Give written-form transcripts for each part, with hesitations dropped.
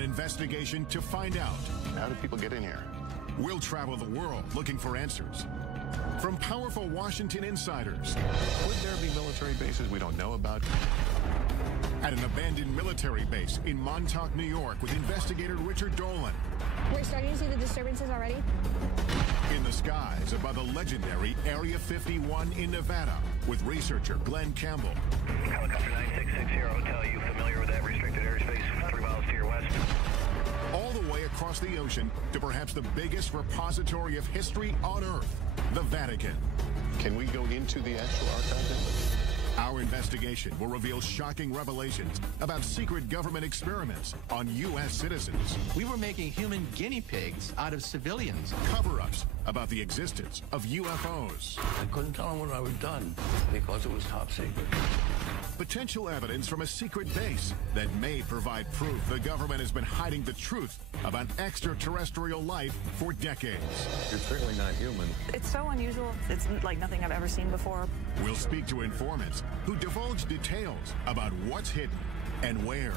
An investigation to find out. How do people get in here? We'll travel the world looking for answers. From powerful Washington insiders. Would there be military bases we don't know about? At an abandoned military base in Montauk, New York with investigator Richard Dolan. We're starting to see the disturbances already. In the skies above the legendary Area 51 in Nevada with researcher Glenn Campbell. Helicopter 9660, Hotel, you familiar with that restricted airspace 3 miles to your west? All the way across the ocean to perhaps the biggest repository of history on Earth, the Vatican. Can we go into the actual archive? Our investigation will reveal shocking revelations about secret government experiments on U.S. citizens. We were making human guinea pigs out of civilians. Cover-ups about the existence of UFOs. I couldn't tell them what I was done because it was top secret. Potential evidence from a secret base that may provide proof the government has been hiding the truth about extraterrestrial life for decades. It's really not human. It's so unusual. It's like nothing I've ever seen before. We'll speak to informants who divulge details about what's hidden and where.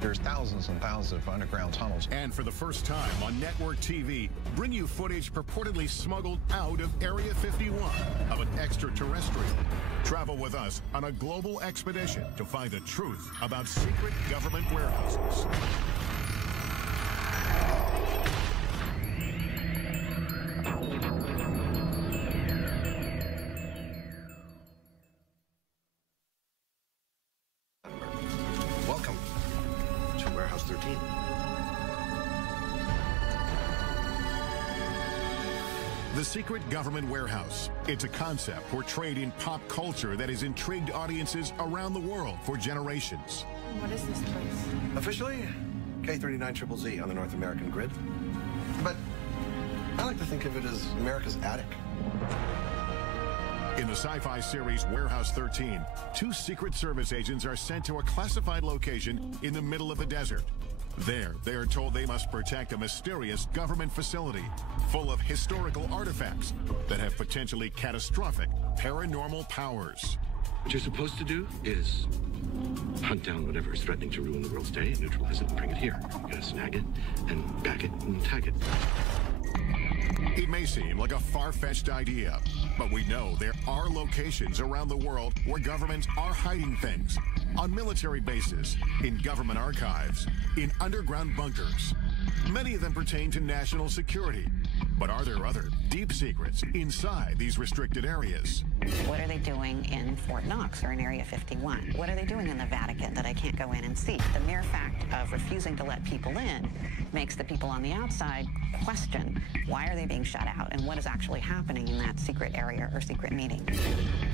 There's thousands and thousands of underground tunnels. And for the first time on network TV, bring you footage purportedly smuggled out of Area 51 of an extraterrestrial. Travel with us on a global expedition to find the truth about secret government warehouses. Welcome to Warehouse 13. The secret government warehouse. It's a concept portrayed in pop culture that has intrigued audiences around the world for generations. What is this place? Officially, K39ZZZ on the North American grid. But I like to think of it as America's attic. In the sci-fi series Warehouse 13, 2 Secret Service agents are sent to a classified location in the middle of the desert. There, they are told they must protect a mysterious government facility full of historical artifacts that have potentially catastrophic paranormal powers. What you're supposed to do is hunt down whatever is threatening to ruin the world's day, neutralize it, and bring it here. You gotta snag it, and back it, and tag it. It may seem like a far-fetched idea, but we know there are locations around the world where governments are hiding things. On military bases, in government archives, in underground bunkers. Many of them pertain to national security. But are there other deep secrets inside these restricted areas? What are they doing in Fort Knox or in Area 51? What are they doing in the Vatican that I can't go in and see? The mere fact of refusing to let people in makes the people on the outside question why are they being shut out and what is actually happening in that secret area or secret meeting.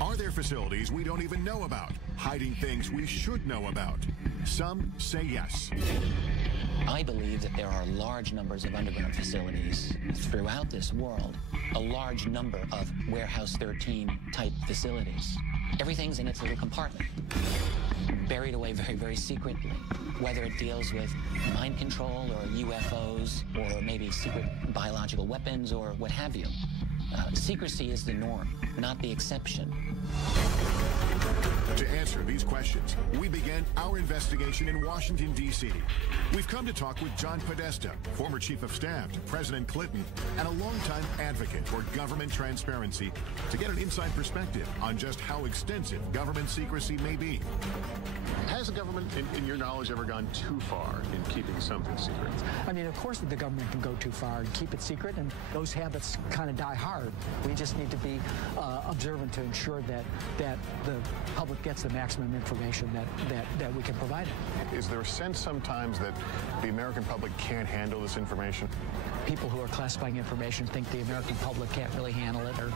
Are there facilities we don't even know about, hiding things we should know about? Some say yes. I believe that there are large numbers of underground facilities throughout this world, a large number of Warehouse 13 type facilities. Everything's in its little compartment, buried away very, very secretly, whether it deals with mind control or UFOs or maybe secret biological weapons or what have you. Secrecy is the norm, not the exception. To answer these questions, we began our investigation in Washington, D.C. We've come to talk with John Podesta, former chief of staff to President Clinton and a longtime advocate for government transparency, to get an inside perspective on just how extensive government secrecy may be. Has the government, in your knowledge, ever gone too far in keeping something secret? I mean, of course the government can go too far and keep it secret, and those habits kind of die hard. We just need to be observant to ensure that the public gets the maximum information that we can provide it. Is there a sense sometimes that the American public can't handle this information? People who are classifying information think the American public can't really handle it or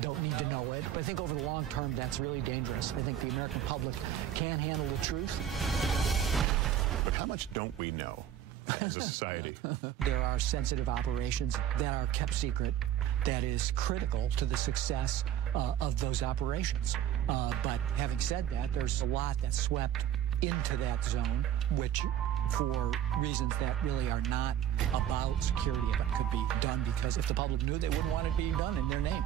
don't need to know it. But I think over the long term, that's really dangerous. I think the American public can handle the truth. But how much don't we know as a society? There are sensitive operations that are kept secret that is critical to the success of those operations. But having said that, there's a lot that's swept into that zone, which for reasons that really are not about security, but could be done because if the public knew, they wouldn't want it being done in their name.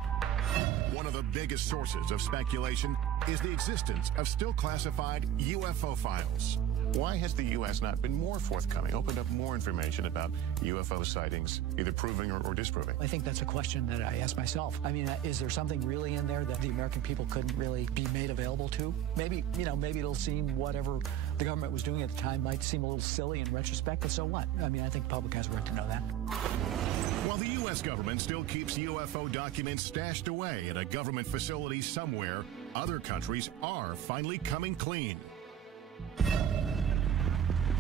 One of the biggest sources of speculation is the existence of still classified UFO files. Why has the U.S. not been more forthcoming, opened up more information about UFO sightings, either proving or disproving? I think that's a question that I ask myself. I mean, is there something really in there that the American people couldn't really be made available to? Maybe, maybe it'll seem whatever the government was doing at the time might seem a little silly in retrospect, but so what? I mean, I think the public has a right to know that. While the U.S. government still keeps UFO documents stashed away at a government facility somewhere, other countries are finally coming clean.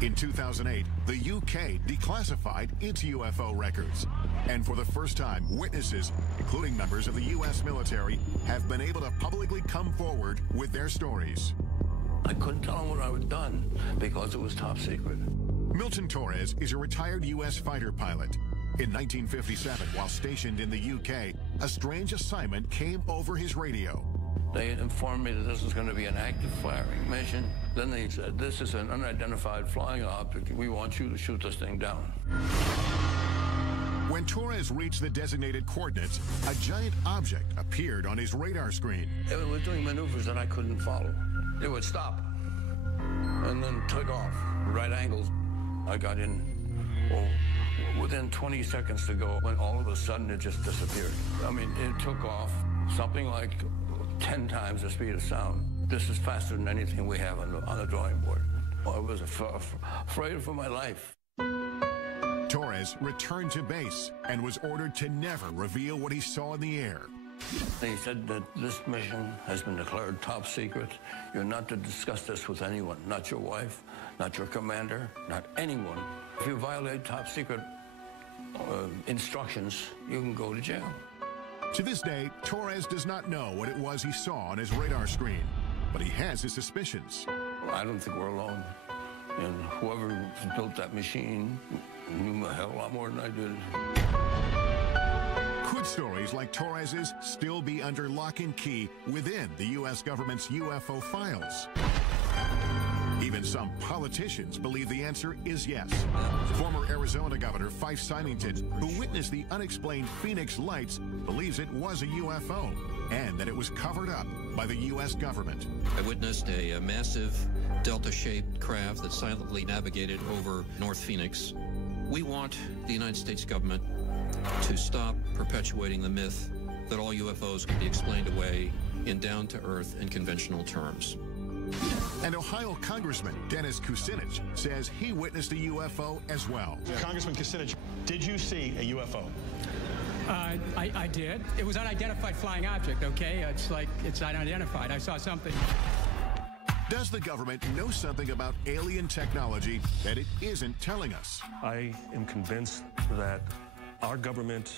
In 2008, the UK declassified its UFO records. And for the first time, witnesses, including members of the U.S. military, have been able to publicly come forward with their stories. I couldn't tell them what I had done because it was top secret. Milton Torres is a retired U.S. fighter pilot. In 1957, while stationed in the UK, a strange assignment came over his radio. They informed me that this was going to be an active firing mission. Then they said, this is an unidentified flying object. We want you to shoot this thing down. When Torres reached the designated coordinates, a giant object appeared on his radar screen. It was doing maneuvers that I couldn't follow. It would stop and then take off, right angles. I got in, within 20 seconds to go, when all of a sudden it just disappeared. I mean, it took off something like 10 times the speed of sound. This is faster than anything we have on the drawing board. I was afraid for my life. Torres returned to base and was ordered to never reveal what he saw in the air. They said that this mission has been declared top secret. You're not to discuss this with anyone, not your wife, not your commander, not anyone. If you violate top secret instructions, you can go to jail. To this day, Torres does not know what it was he saw on his radar screen, but he has his suspicions. I don't think we're alone. And whoever built that machine knew a hell of a lot more than I did. Could stories like Torres's still be under lock and key within the U.S. government's UFO files? Even some politicians believe the answer is yes. Former Arizona Governor Fife Symington, who witnessed the unexplained Phoenix lights, believes it was a UFO and that it was covered up by the U.S. government. I witnessed a massive delta-shaped craft that silently navigated over North Phoenix. We want the United States government to stop perpetuating the myth that all UFOs can be explained away in down-to-earth and conventional terms. And Ohio Congressman Dennis Kucinich says he witnessed a UFO as well. Congressman Kucinich, did you see a UFO? I did. It was unidentified flying object, okay? It's like, it's unidentified. I saw something. Does the government know something about alien technology that it isn't telling us? I am convinced that our government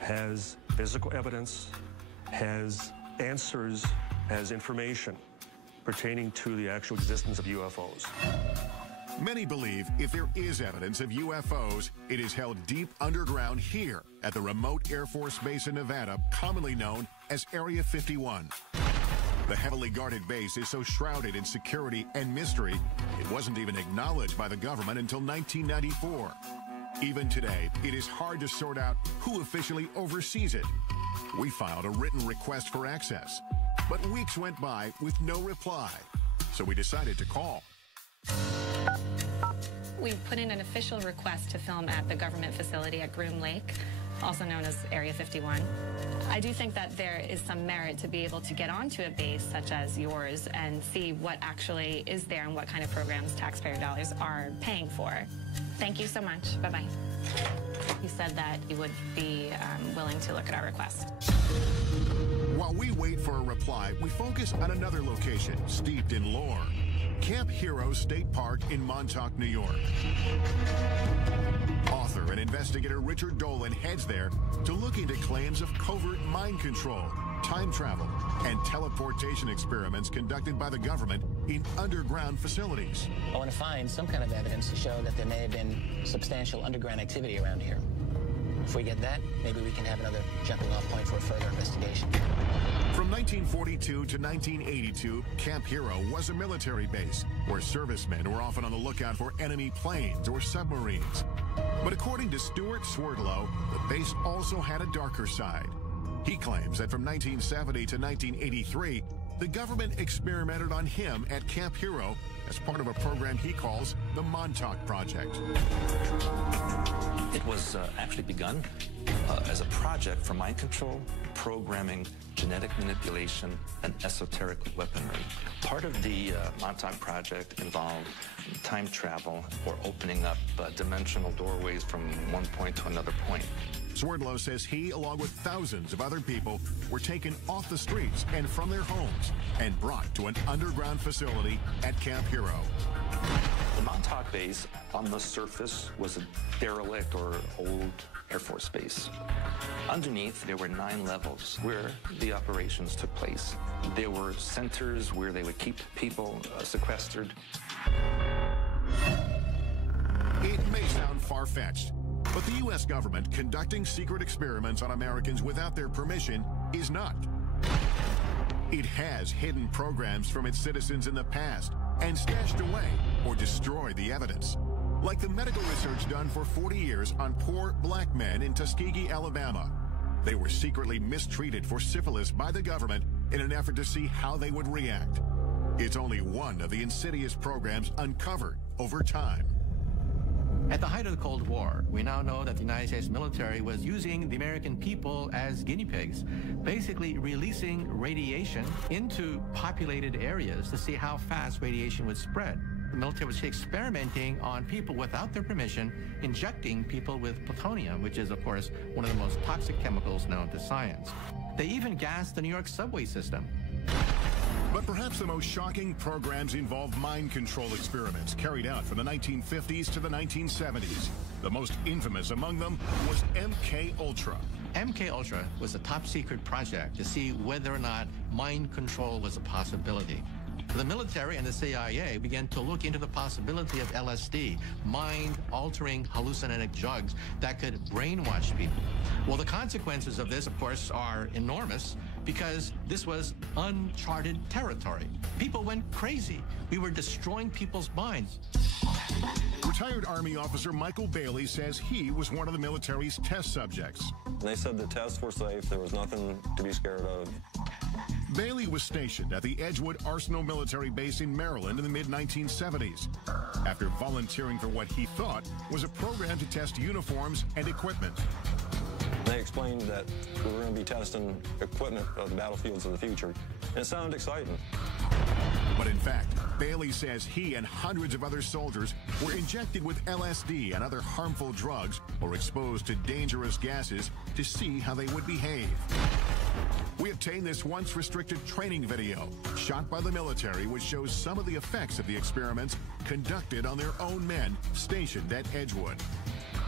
has physical evidence, has answers, has information pertaining to the actual existence of UFOs. Many believe if there is evidence of UFOs, it is held deep underground here at the remote Air Force Base in Nevada, commonly known as Area 51. The heavily guarded base is so shrouded in security and mystery, it wasn't even acknowledged by the government until 1994. Even today, it is hard to sort out who officially oversees it. We filed a written request for access, but weeks went by with no reply, so we decided to call. We put in an official request to film at the government facility at Groom Lake, also known as Area 51. I do think that there is some merit to be able to get onto a base such as yours and see what actually is there and what kind of programs taxpayer dollars are paying for. Thank you so much. Bye-bye. You said that you would be willing to look at our request. While we wait for a reply, we focus on another location steeped in lore. Camp Hero State Park in Montauk, New York. Author and investigator Richard Dolan heads there to look into claims of covert mind control, time travel, and teleportation experiments conducted by the government in underground facilities. I want to find some kind of evidence to show that there may have been substantial underground activity around here. If we get that, maybe we can have another jumping-off point for a further investigation. From 1942 to 1982, Camp Hero was a military base where servicemen were often on the lookout for enemy planes or submarines. But according to Stuart Swerdlow, the base also had a darker side. He claims that from 1970 to 1983, the government experimented on him at Camp Hero as part of a program he calls the Montauk Project. It was actually begun as a project for mind control, programming, genetic manipulation, and esoteric weaponry. Part of the Montauk Project involved time travel or opening up dimensional doorways from one point to another point. Swerdlow says he, along with thousands of other people, were taken off the streets and from their homes and brought to an underground facility at Camp Hero. The Montauk base on the surface was a derelict or old Air Force base. Underneath, there were 9 levels where the operations took place. There were centers where they would keep people sequestered. It may sound far-fetched, but the U.S. government conducting secret experiments on Americans without their permission is not. It has hidden programs from its citizens in the past and stashed away or destroyed the evidence. Like the medical research done for 40 years on poor black men in Tuskegee, Alabama. They were secretly mistreated for syphilis by the government in an effort to see how they would react. It's only one of the insidious programs uncovered over time. At the height of the Cold War, we now know that the United States military was using the American people as guinea pigs, basically releasing radiation into populated areas to see how fast radiation would spread. The military was experimenting on people without their permission, injecting people with plutonium, which is, of course, one of the most toxic chemicals known to science. They even gassed the New York subway system. But perhaps the most shocking programs involved mind control experiments carried out from the 1950s to the 1970s. The most infamous among them was MK-Ultra. MK-Ultra was a top-secret project to see whether or not mind control was a possibility. The military and the CIA began to look into the possibility of LSD, mind-altering hallucinogenic drugs that could brainwash people. Well, the consequences of this, of course, are enormous because this was uncharted territory. People went crazy. We were destroying people's minds. Retired Army officer Michael Bailey says he was one of the military's test subjects. They said the tests were safe. There was nothing to be scared of. Bailey was stationed at the Edgewood Arsenal military base in Maryland in the mid-1970s after volunteering for what he thought was a program to test uniforms and equipment. They explained that we were going to be testing equipment of the battlefields of the future, and it sounded exciting. But in fact, Bailey says he and hundreds of other soldiers were injected with LSD and other harmful drugs or exposed to dangerous gases to see how they would behave. We obtained this once restricted training video shot by the military, which shows some of the effects of the experiments conducted on their own men stationed at Edgewood.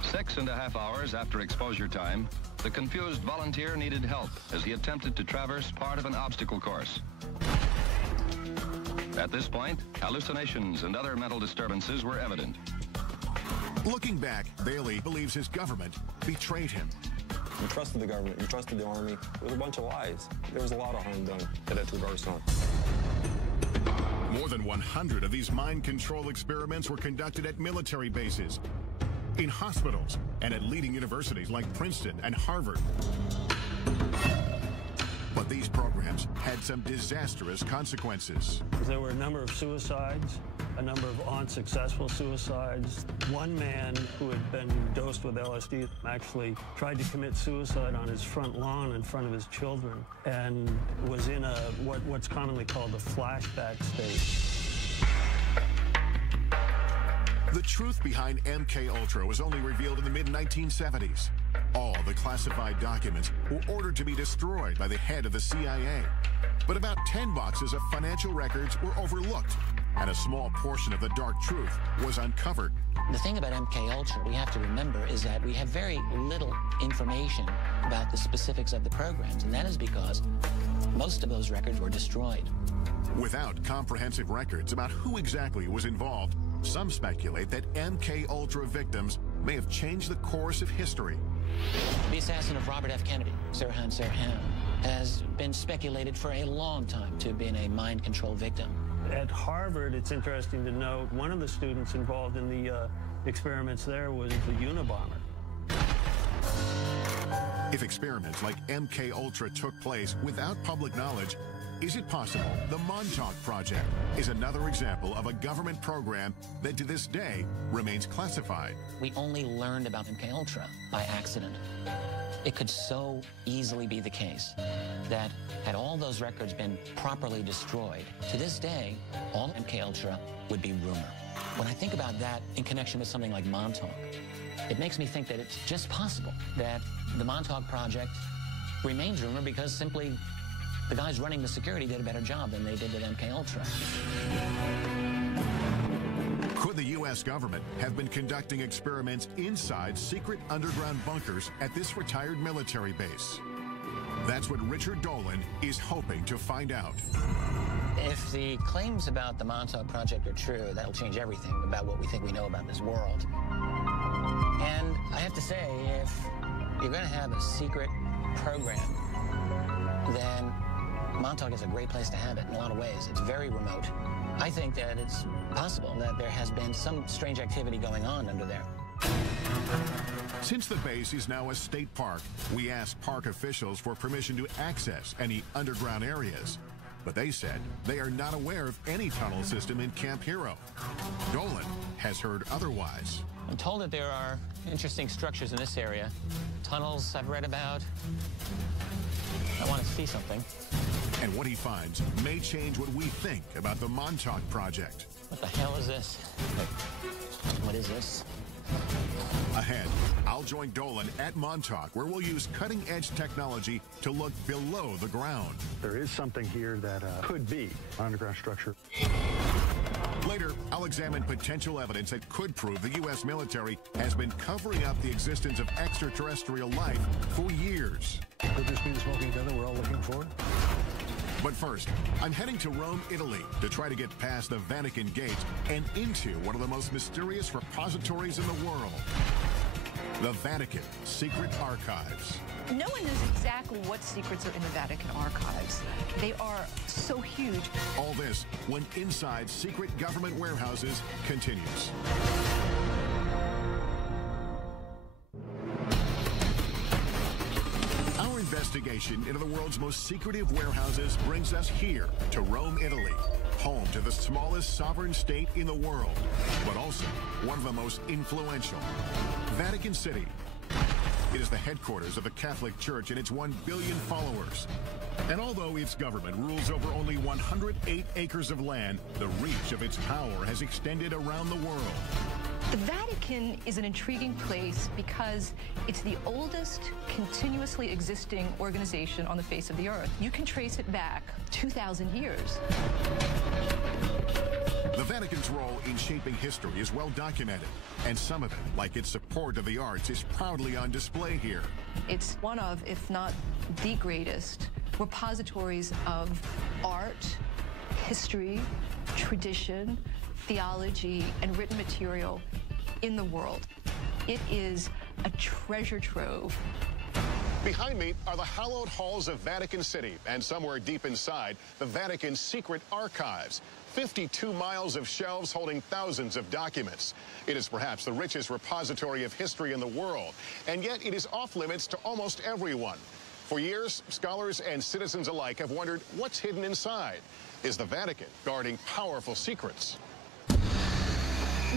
6.5 hours after exposure time, the confused volunteer needed help as he attempted to traverse part of an obstacle course. At this point, hallucinations and other mental disturbances were evident. Looking back, Bailey believes his government betrayed him. You trusted the government, you trusted the Army. It was a bunch of lies. There was a lot of harm done at Edgewood Arsenal. More than 100 of these mind control experiments were conducted at military bases, in hospitals, and at leading universities like Princeton and Harvard. But these programs had some disastrous consequences. There were a number of suicides, a number of unsuccessful suicides. One man who had been dosed with LSD actually tried to commit suicide on his front lawn in front of his children and was in what's commonly called a flashback state. The truth behind MK-Ultra was only revealed in the mid-1970s. All the classified documents were ordered to be destroyed by the head of the CIA. But about 10 boxes of financial records were overlooked, and a small portion of the dark truth was uncovered. The thing about MK-Ultra we have to remember is that we have very little information about the specifics of the programs, and that is because most of those records were destroyed. Without comprehensive records about who exactly was involved, some speculate that MK-Ultra victims may have changed the course of history. The assassin of Robert F. Kennedy, Sirhan Sirhan, has been speculated for a long time to have been a mind control victim. At Harvard, it's interesting to note, one of the students involved in the experiments there was the Unabomber. If experiments like MK-Ultra took place without public knowledge, Is it possible the Montauk Project is another example of a government program that to this day remains classified? We only learned about MKUltra by accident. It could so easily be the case that had all those records been properly destroyed, to this day, all MKUltra would be rumor. When I think about that in connection with something like Montauk, it makes me think that it's just possible that the Montauk Project remains rumor because simply the guys running the security did a better job than they did with MKUltra. Could the U.S. government have been conducting experiments inside secret underground bunkers at this retired military base? That's what Richard Dolan is hoping to find out. If the claims about the Montauk Project are true, that'll change everything about what we think we know about this world. And I have to say, if you're going to have a secret program, then Montauk is a great place to have it in a lot of ways. It's very remote. I think that it's possible that there has been some strange activity going on under there. Since the base is now a state park, we asked park officials for permission to access any underground areas. But they said they are not aware of any tunnel system in Camp Hero. Dolan has heard otherwise. I'm told that there are interesting structures in this area. Tunnels I've read about. I want to see something. And what he finds may change what we think about the Montauk Project. What the hell is this? What is this? Ahead, I'll join Dolan at Montauk, where we'll use cutting-edge technology to look below the ground. There is something here that could be an underground structure. Later, I'll examine potential evidence that could prove the U.S. military has been covering up the existence of extraterrestrial life for years. Could this be the smoking gun that we're all looking for? But first, I'm heading to Rome, Italy, to try to get past the Vatican Gate and into one of the most mysterious repositories in the world, the Vatican Secret Archives. No one knows exactly what secrets are in the Vatican archives. They are so huge. All this when Inside Secret Government Warehouses continues. Our investigation into the world's most secretive warehouses brings us here to Rome, Italy, home to the smallest sovereign state in the world, but also one of the most influential, Vatican City. It is the headquarters of the Catholic Church and its 1 billion followers. And although its government rules over only 108 acres of land, the reach of its power has extended around the world. The Vatican is an intriguing place because it's the oldest continuously existing organization on the face of the earth. You can trace it back 2,000 years. The Vatican's role in shaping history is well documented, and some of it, like its support of the arts, is proudly on display here. It's one of, if not the greatest, repositories of art, history, tradition, theology, and written material in the world. It is a treasure trove. Behind me are the hallowed halls of Vatican City, and somewhere deep inside, the Vatican's secret archives. 52 miles of shelves holding thousands of documents. It is perhaps the richest repository of history in the world, and yet it is off limits to almost everyone. For years, scholars and citizens alike have wondered what's hidden inside. Is the Vatican guarding powerful secrets?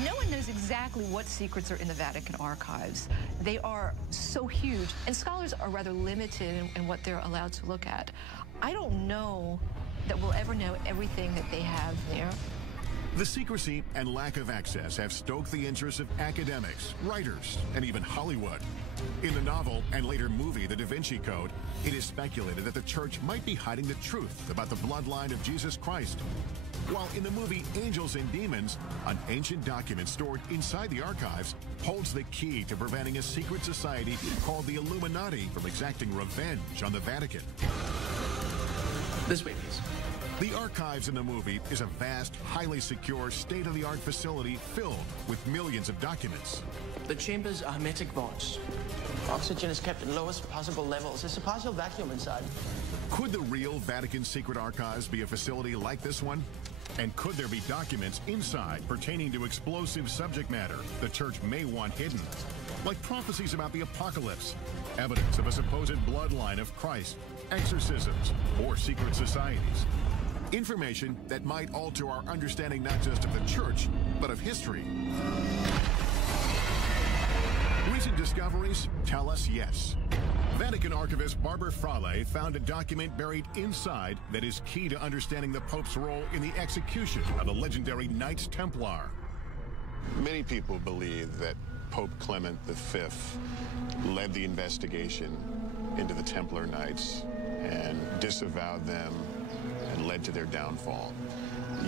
No one knows exactly what secrets are in the Vatican archives. They are so huge, and scholars are rather limited in what they're allowed to look at. I don't know that we'll ever know everything that they have there. The secrecy and lack of access have stoked the interest of academics, writers, and even Hollywood. In the novel and later movie, The Da Vinci Code, it is speculated that the church might be hiding the truth about the bloodline of Jesus Christ. While in the movie Angels and Demons, an ancient document stored inside the archives holds the key to preventing a secret society called the Illuminati from exacting revenge on the Vatican. This way, please. The archives in the movie is a vast, highly secure, state-of-the-art facility filled with millions of documents. The chambers are hermetic vaults. Oxygen is kept at lowest possible levels. There's a partial vacuum inside. Could the real Vatican Secret Archives be a facility like this one? And could there be documents inside pertaining to explosive subject matter the church may want hidden? Like prophecies about the apocalypse, evidence of a supposed bloodline of Christ, exorcisms, or secret societies. Information that might alter our understanding not just of the church, but of history. Recent discoveries tell us yes. Vatican archivist Barbara Frale found a document buried inside that is key to understanding the Pope's role in the execution of the legendary Knights Templar. Many people believe that Pope Clement V led the investigation into the Templar Knights and disavowed them and led to their downfall.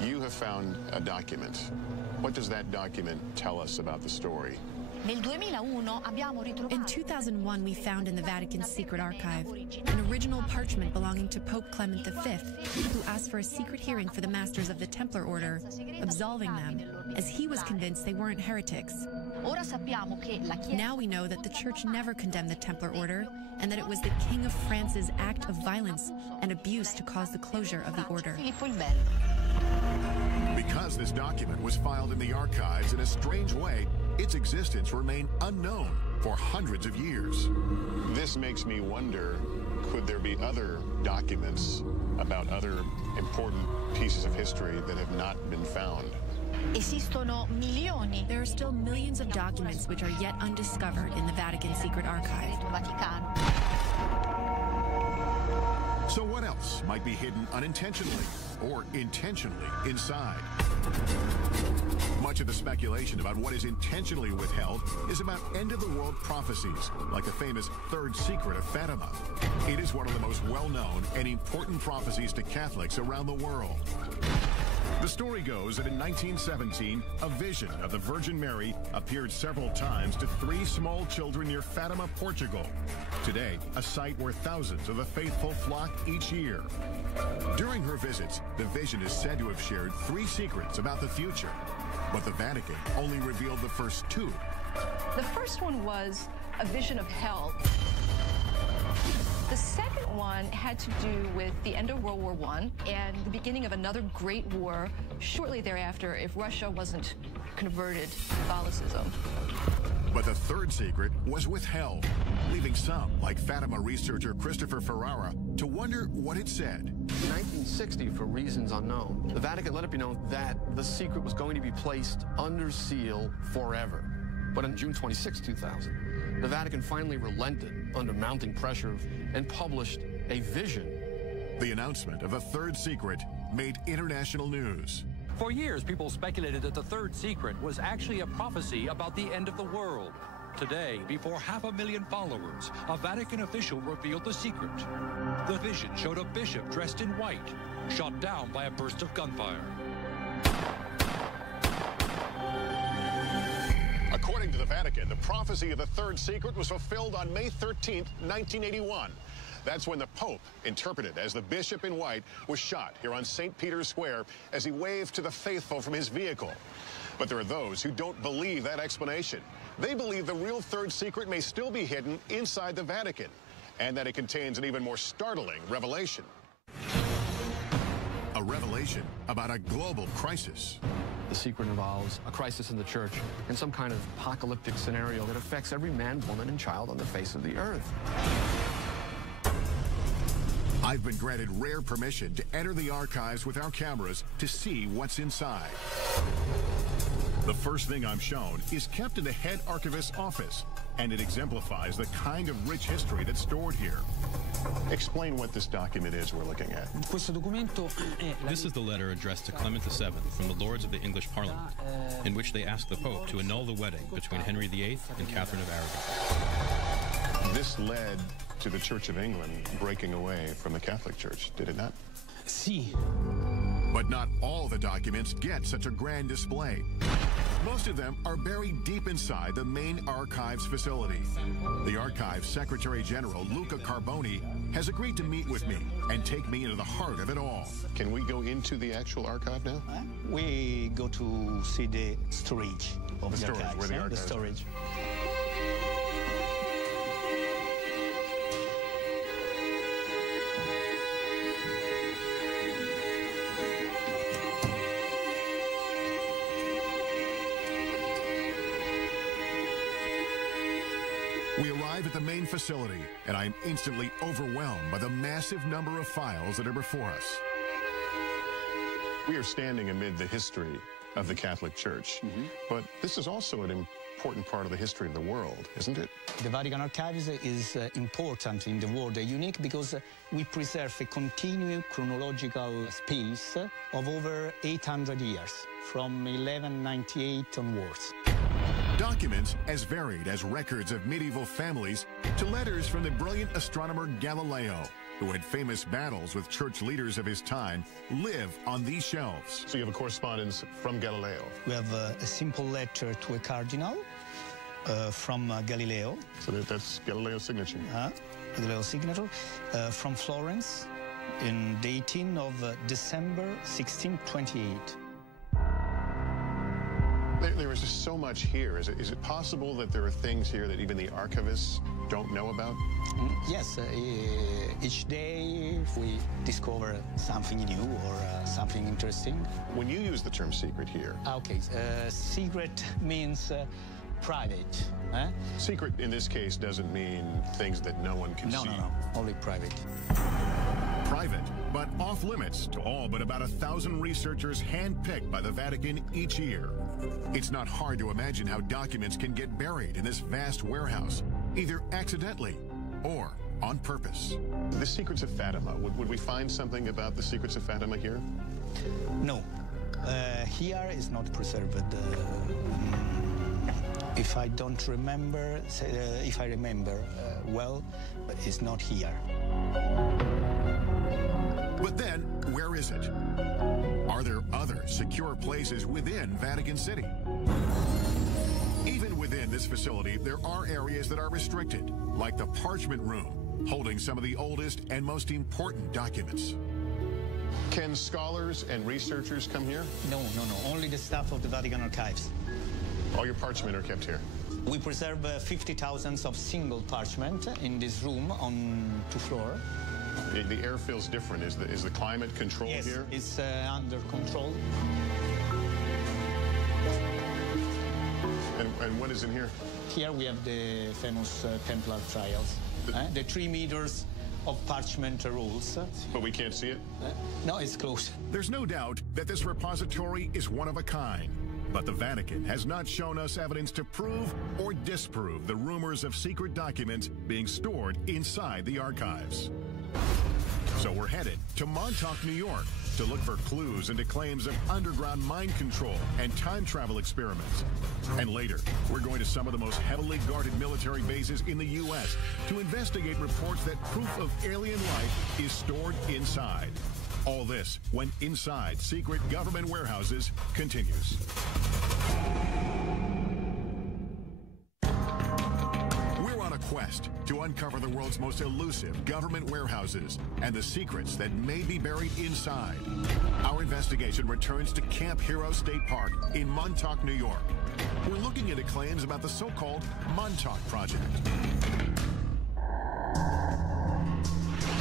You have found a document. What does that document tell us about the story? In 2001, we found in the Vatican's secret archive an original parchment belonging to Pope Clement V, who asked for a secret hearing for the masters of the Templar Order, absolving them, as he was convinced they weren't heretics. Now we know that the Church never condemned the Templar Order, and that it was the King of France's act of violence and abuse to cause the closure of the order. Because this document was filed in the archives in a strange way, its existence remained unknown for hundreds of years. This makes me wonder, could there be other documents about other important pieces of history that have not been found? There are still millions of documents which are yet undiscovered in the Vatican secret archive. So what else might be hidden unintentionally or intentionally inside? Much of the speculation about what is intentionally withheld is about end-of-the-world prophecies, like the famous Third Secret of Fatima. It is one of the most well-known and important prophecies to Catholics around the world. The story goes that in 1917, a vision of the Virgin Mary appeared several times to 3 small children near Fatima, Portugal. Today, a site where thousands of the faithful flock each year. During her visits, the vision is said to have shared 3 secrets about the future, but the Vatican only revealed the first 2. The first one was a vision of hell. The second one had to do with the end of World War I and the beginning of another great war shortly thereafter if Russia wasn't converted to Catholicism. But the third secret was withheld, leaving some, like Fatima researcher Christopher Ferrara, to wonder what it said. In 1960, for reasons unknown, the Vatican let it be known that the secret was going to be placed under seal forever. But on June 26, 2000, the Vatican finally relented under mounting pressure and published a vision. The announcement of a third secret made international news. For years, people speculated that the third secret was actually a prophecy about the end of the world. Today, before 500,000 followers, a Vatican official revealed the secret. The vision showed a bishop dressed in white, shot down by a burst of gunfire. According to the Vatican, the prophecy of the third secret was fulfilled on May 13, 1981. That's when the Pope, interpreted as the bishop in white, was shot here on St. Peter's Square as he waved to the faithful from his vehicle. But there are those who don't believe that explanation. They believe the real third secret may still be hidden inside the Vatican, and that it contains an even more startling revelation. A revelation about a global crisis. The secret involves a crisis in the church and some kind of apocalyptic scenario that affects every man, woman, and child on the face of the earth. I've been granted rare permission to enter the archives with our cameras to see what's inside. The first thing I'm shown is kept in the head archivist's office, and it exemplifies the kind of rich history that's stored here. Explain what this document is we're looking at. This is the letter addressed to Clement VII from the Lords of the English Parliament, in which they ask the Pope to annul the wedding between Henry VIII and Catherine of Aragon. This led to the Church of England breaking away from the Catholic Church, did it not? Si. But not all the documents get such a grand display. Most of them are buried deep inside the main archives facility. The Archives Secretary General, Luca Carboni, has agreed to meet with me and take me into the heart of it all. Can we go into the actual archive now? We go to see the storage of the storage, archives, where the archives the storage. We arrive at the main facility, and I am instantly overwhelmed by the massive number of files that are before us. We are standing amid the history of the Catholic Church, but this is also an important part of the history of the world, isn't it? The Vatican Archives is important in the world, unique because we preserve a continuous chronological space of over 800 years, from 1198 onwards. Documents as varied as records of medieval families to letters from the brilliant astronomer Galileo, who had famous battles with church leaders of his time, live on these shelves. So you have a correspondence from Galileo? We have a simple letter to a cardinal from Galileo. So that's Galileo's signature? Galileo's signature from Florence in the 18th of December 1628. There is just so much here. Is it possible that there are things here that even the archivists don't know about? Yes. Each day we discover something new or something interesting. When you use the term secret here... Okay. Secret means private. Secret in this case doesn't mean things that no one can see. No. Only private. Private, but off limits to all but about 1,000 researchers handpicked by the Vatican each year. It's not hard to imagine how documents can get buried in this vast warehouse, either accidentally or on purpose. The Secrets of Fatima, would we find something about the Secrets of Fatima here? No. Here is not preserved. If I don't remember, if I remember well, it's not here. But then, where is it? Are there other secure places within Vatican City? Even within this facility, there are areas that are restricted, like the parchment room, holding some of the oldest and most important documents. Can scholars and researchers come here? No. Only the staff of the Vatican Archives. All your parchment are kept here? We preserve 50,000 of single parchment in this room on 2 floors. The air feels different. Is the climate controlled here? Yes, it's under control. And what is in here? Here we have the famous Templar trials. The 3 meters of parchment rolls. But we can't see it? No, it's close. There's no doubt that this repository is one of a kind. But the Vatican has not shown us evidence to prove or disprove the rumors of secret documents being stored inside the archives. So we're headed to Montauk, New York, to look for clues into claims of underground mind control and time travel experiments. And later, we're going to some of the most heavily guarded military bases in the U.S. to investigate reports that proof of alien life is stored inside. All this when Inside Secret Government Warehouses continues. We're on a quest to uncover the world's most elusive government warehouses and the secrets that may be buried inside. Our investigation returns to Camp Hero State Park in Montauk, New York. We're looking into claims about the so-called Montauk Project.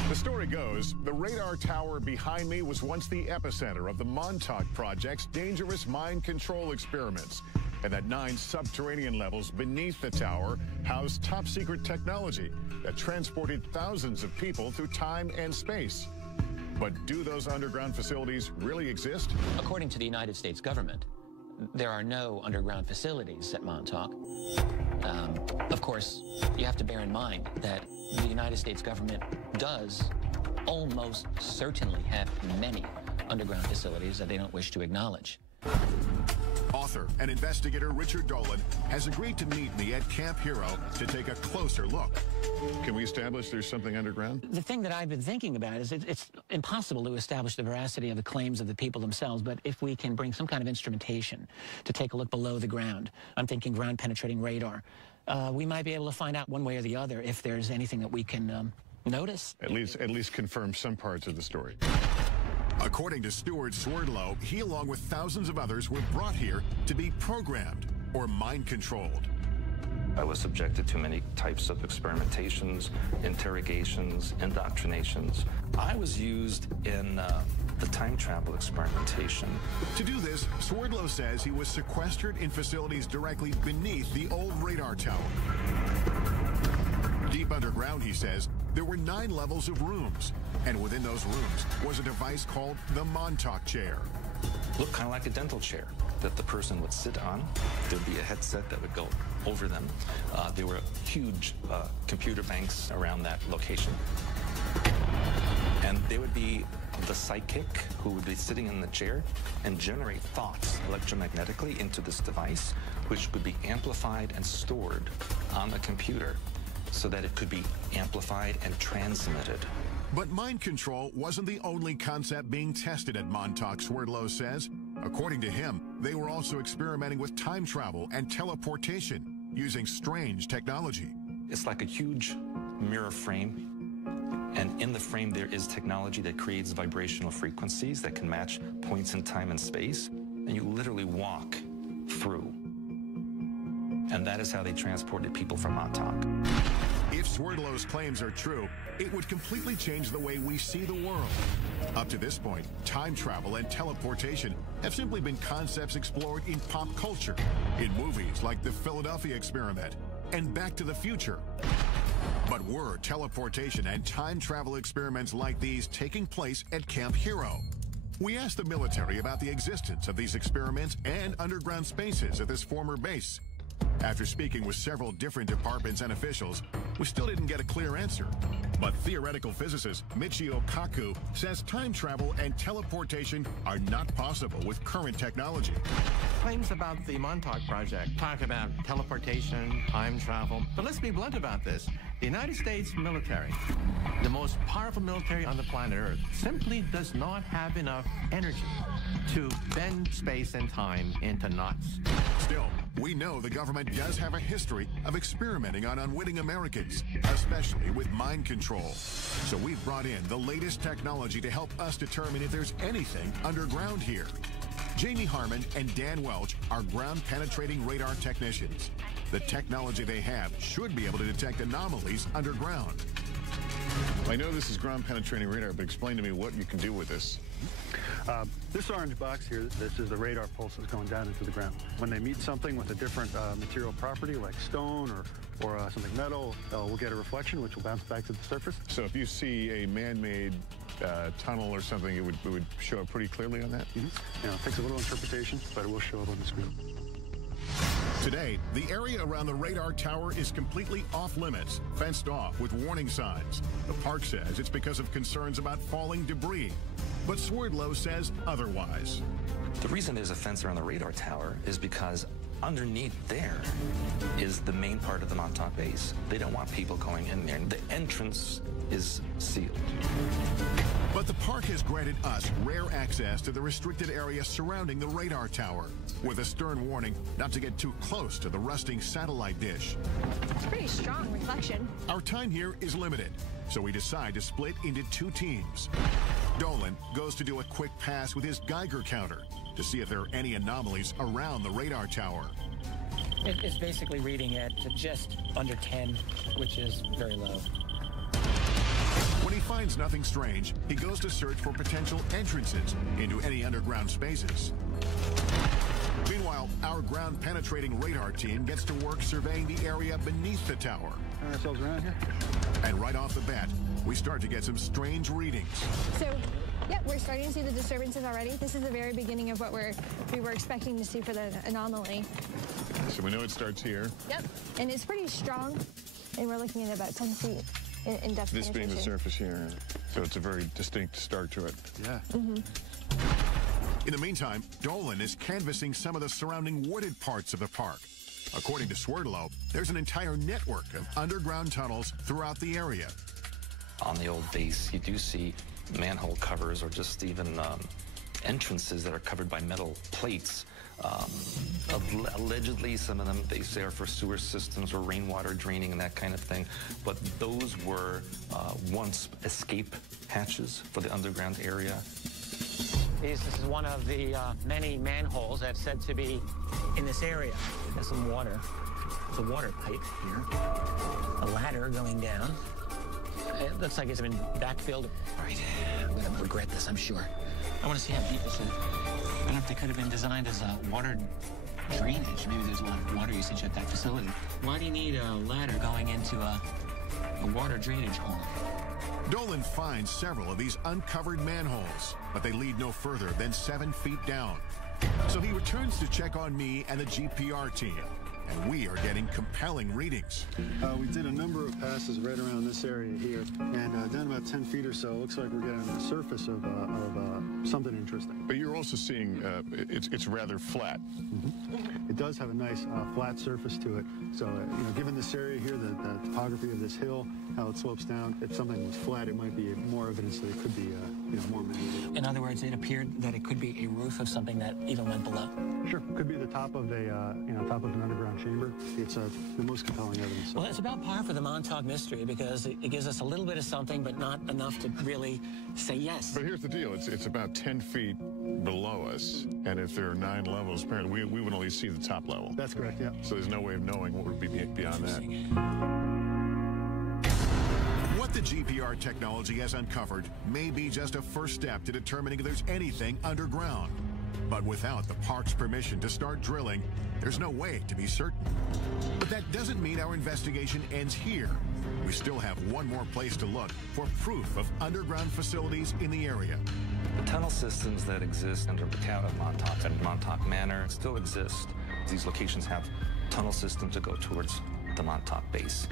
The story goes, the radar tower behind me was once the epicenter of the Montauk Project's dangerous mind control experiments, and that 9 subterranean levels beneath the tower housed top-secret technology that transported thousands of people through time and space. But do those underground facilities really exist? According to the United States government, there are no underground facilities at Montauk. Of course, you have to bear in mind that the United States government does almost certainly have many underground facilities that they don't wish to acknowledge. Author and investigator Richard Dolan has agreed to meet me at Camp Hero to take a closer look. Can we establish there's something underground? The thing that I've been thinking about is it's impossible to establish the veracity of the claims of the people themselves, but if we can bring some kind of instrumentation to take a look below the ground, I'm thinking ground-penetrating radar, we might be able to find out one way or the other if there's anything that we can notice. At least confirm some parts of the story. According to Stuart Swerdlow, he along with thousands of others were brought here to be programmed or mind-controlled. I was subjected to many types of experimentations, interrogations, indoctrinations. I was used in the time travel experimentation. To do this, Swerdlow says he was sequestered in facilities directly beneath the old radar tower. Deep underground, he says, there were 9 levels of rooms, and within those rooms was a device called the Montauk chair. Looked kind of like a dental chair that the person would sit on. There'd be a headset that would go over them. There were huge computer banks around that location. And there would be the psychic who would be sitting in the chair and generate thoughts electromagnetically into this device, which would be amplified and stored on the computer so that it could be amplified and transmitted. But mind control wasn't the only concept being tested at Montauk, Swerdlow says. According to him, they were also experimenting with time travel and teleportation using strange technology. It's like a huge mirror frame, and in the frame there is technology that creates vibrational frequencies that can match points in time and space, and you literally walk through. And that is how they transported people from Montauk. If Swerdlow's claims are true, it would completely change the way we see the world. Up to this point, time travel and teleportation have simply been concepts explored in pop culture, in movies like the Philadelphia Experiment and Back to the Future. But were teleportation and time travel experiments like these taking place at Camp Hero? We asked the military about the existence of these experiments and underground spaces at this former base. After speaking with several different departments and officials, we still didn't get a clear answer. But theoretical physicist Michio Kaku says time travel and teleportation are not possible with current technology. Claims about the Montauk Project talk about teleportation, time travel. But let's be blunt about this. The United States military, the most powerful military on the planet Earth, simply does not have enough energy to bend space and time into knots. Still, we know the government does have a history of experimenting on unwitting Americans, especially with mind control. So we've brought in the latest technology to help us determine if there's anything underground here. Jamie Harmon and Dan Welch are ground-penetrating radar technicians. The technology they have should be able to detect anomalies underground. I know this is ground-penetrating radar, but explain to me what you can do with this. This orange box here, this is the radar pulses going down into the ground. When they meet something with a different material property, like stone or something metal, we'll get a reflection, which will bounce back to the surface. So if you see a man-made tunnel or something, it would show up pretty clearly on that? Mm-hmm. You know, it takes a little interpretation, but it will show up on the screen. Today, the area around the radar tower is completely off-limits, fenced off with warning signs. The park says it's because of concerns about falling debris, but Swerdlow says otherwise. The reason there's a fence around the radar tower is because underneath there is the main part of the Montauk base. They don't want people going in there. The entrance is sealed. But the park has granted us rare access to the restricted area surrounding the radar tower, with a stern warning not to get too close to the rusting satellite dish. It's pretty strong reflection. Our time here is limited, so we decide to split into 2 teams. Dolan goes to do a quick pass with his Geiger counter to see if there are any anomalies around the radar tower. It's basically reading at just under 10, which is very low. When he finds nothing strange, he goes to search for potential entrances into any underground spaces. Meanwhile, our ground-penetrating radar team gets to work surveying the area beneath the tower. Turn ourselves around here. And right off the bat, we start to get some strange readings. So, yeah, we're starting to see the disturbances already. This is the very beginning of what we were expecting to see for the anomaly. So we know it starts here. Yep, and it's pretty strong, and we're looking at about 10 feet in depth. This being the surface here, so it's a very distinct start to it. Yeah. Mm-hmm. In the meantime, Dolan is canvassing some of the surrounding wooded parts of the park. According to Swerdlow, there's an entire network of underground tunnels throughout the area. On the old base, you do see manhole covers or just even entrances that are covered by metal plates. Allegedly, some of them, they say, are for sewer systems or rainwater draining and that kind of thing. But those were once escape hatches for the underground area. This is one of the many manholes that's said to be in this area. There's some water. The water pipe here. A ladder going down. It looks like it's been backfilled. All right, I'm going to regret this, I'm sure. I want to see how deep this is. I don't know if they could have been designed as a water drainage. Maybe there's a lot of water usage at that facility. Why do you need a ladder going into a a water drainage hole. Dolan finds several of these uncovered manholes, but they lead no further than 7 feet down. So he returns to check on me and the GPR team, and we are getting compelling readings. We did a number of passes right around this area here, and down about 10 feet or so, it looks like we're getting on the surface of something interesting. But you're also seeing it's rather flat. Mm-hmm. It does have a nice flat surface to it. So, given this area here, the topography of this hill, how it slopes down, if something was flat, it might be more evidence that it could be, more man-made. In other words, it appeared that it could be a roof of something that even went below. Sure, could be the top of top of an underground chamber. It's the most compelling evidence. Well, it's about par for the Montauk mystery because it gives us a little bit of something, but not enough to really say yes. But here's the deal: it's about 10 feet below us, and if there are 9 levels, apparently we would only see the top level. That's correct. Yeah. So there's no way of knowing what would be beyond that. What the GPR technology has uncovered may be just a first step to determining if there's anything underground. But without the park's permission to start drilling, there's no way to be certain. But that doesn't mean our investigation ends here. We still have one more place to look for proof of underground facilities in the area. The tunnel systems that exist under the town of Montauk and Montauk Manor still exist. These locations have tunnel systems that go towards the Montauk base.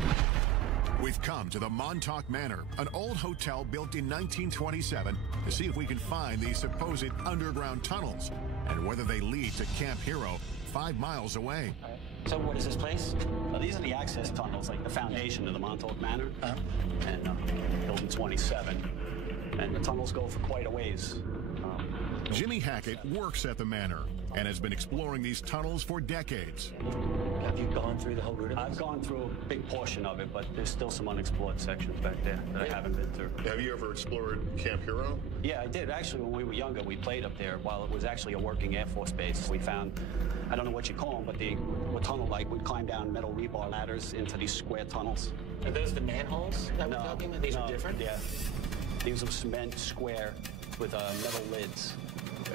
We've come to the Montauk Manor, an old hotel built in 1927, to see if we can find these supposed underground tunnels and whether they lead to Camp Hero 5 miles away. So what is this place? These are the access tunnels, like the foundation of the Montauk Manor, and built in 27. And the tunnels go for quite a ways. Jimmy Hackett works at the manor and has been exploring these tunnels for decades. Have you gone through the whole route? I've gone through a big portion of it, but there's still some unexplored sections back there that I haven't been through. Have you ever explored Camp Hero? Yeah, I did. Actually, when we were younger, we played up there while it was actually a working Air Force base. We found, I don't know what you call them, but they were tunnel-like. We'd climb down metal rebar ladders into these square tunnels. Are those the manholes that we're talking about? These are different? Yeah. These are cement square with metal lids.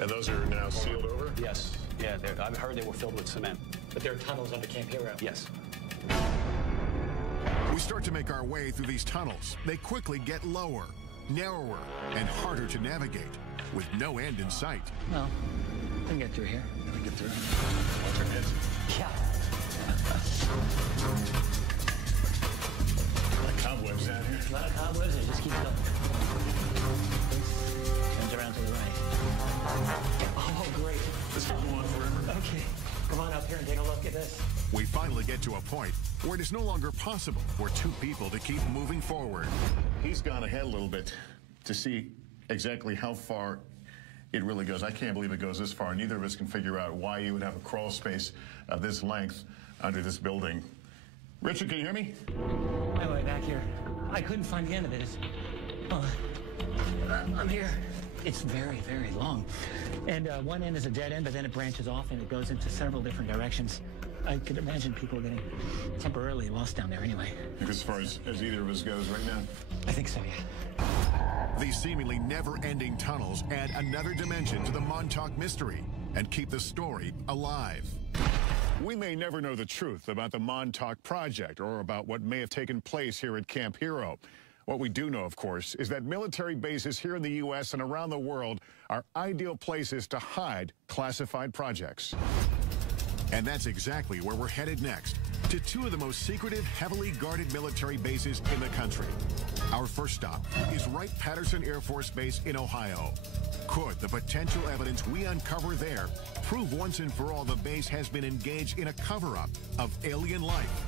And those are now sealed over? Yes. Yeah, I've heard they were filled with cement. But there are tunnels under Camp Hero? Yes. We start to make our way through these tunnels. They quickly get lower, narrower, and harder to navigate, with no end in sight. Well, we can get through here. We can get through. Watch our heads. Yeah. A lot of cobwebs down here. A lot of cobwebs, and just keep it up. Turns around to the right. Oh, great. This will go on forever. Okay. Come on up here and take a look at this. We finally get to a point where it is no longer possible for 2 people to keep moving forward. He's gone ahead a little bit to see exactly how far it really goes. I can't believe it goes this far. Neither of us can figure out why you would have a crawl space of this length under this building. Richard, can you hear me? My way back here. I couldn't find the end of it. I'm here. It's very, very long. And one end is a dead end, but then it branches off and it goes into several different directions. I could imagine people getting temporarily lost down there anyway. As far as either of us goes right now? I think so, yeah. These seemingly never-ending tunnels add another dimension to the Montauk mystery and keep the story alive. We may never know the truth about the Montauk Project or about what may have taken place here at Camp Hero. What we do know, of course, is that military bases here in the U.S. and around the world are ideal places to hide classified projects. And that's exactly where we're headed next, to 2 of the most secretive, heavily guarded military bases in the country. Our first stop is Wright-Patterson Air Force Base in Ohio. Could the potential evidence we uncover there prove once and for all the base has been engaged in a cover-up of alien life?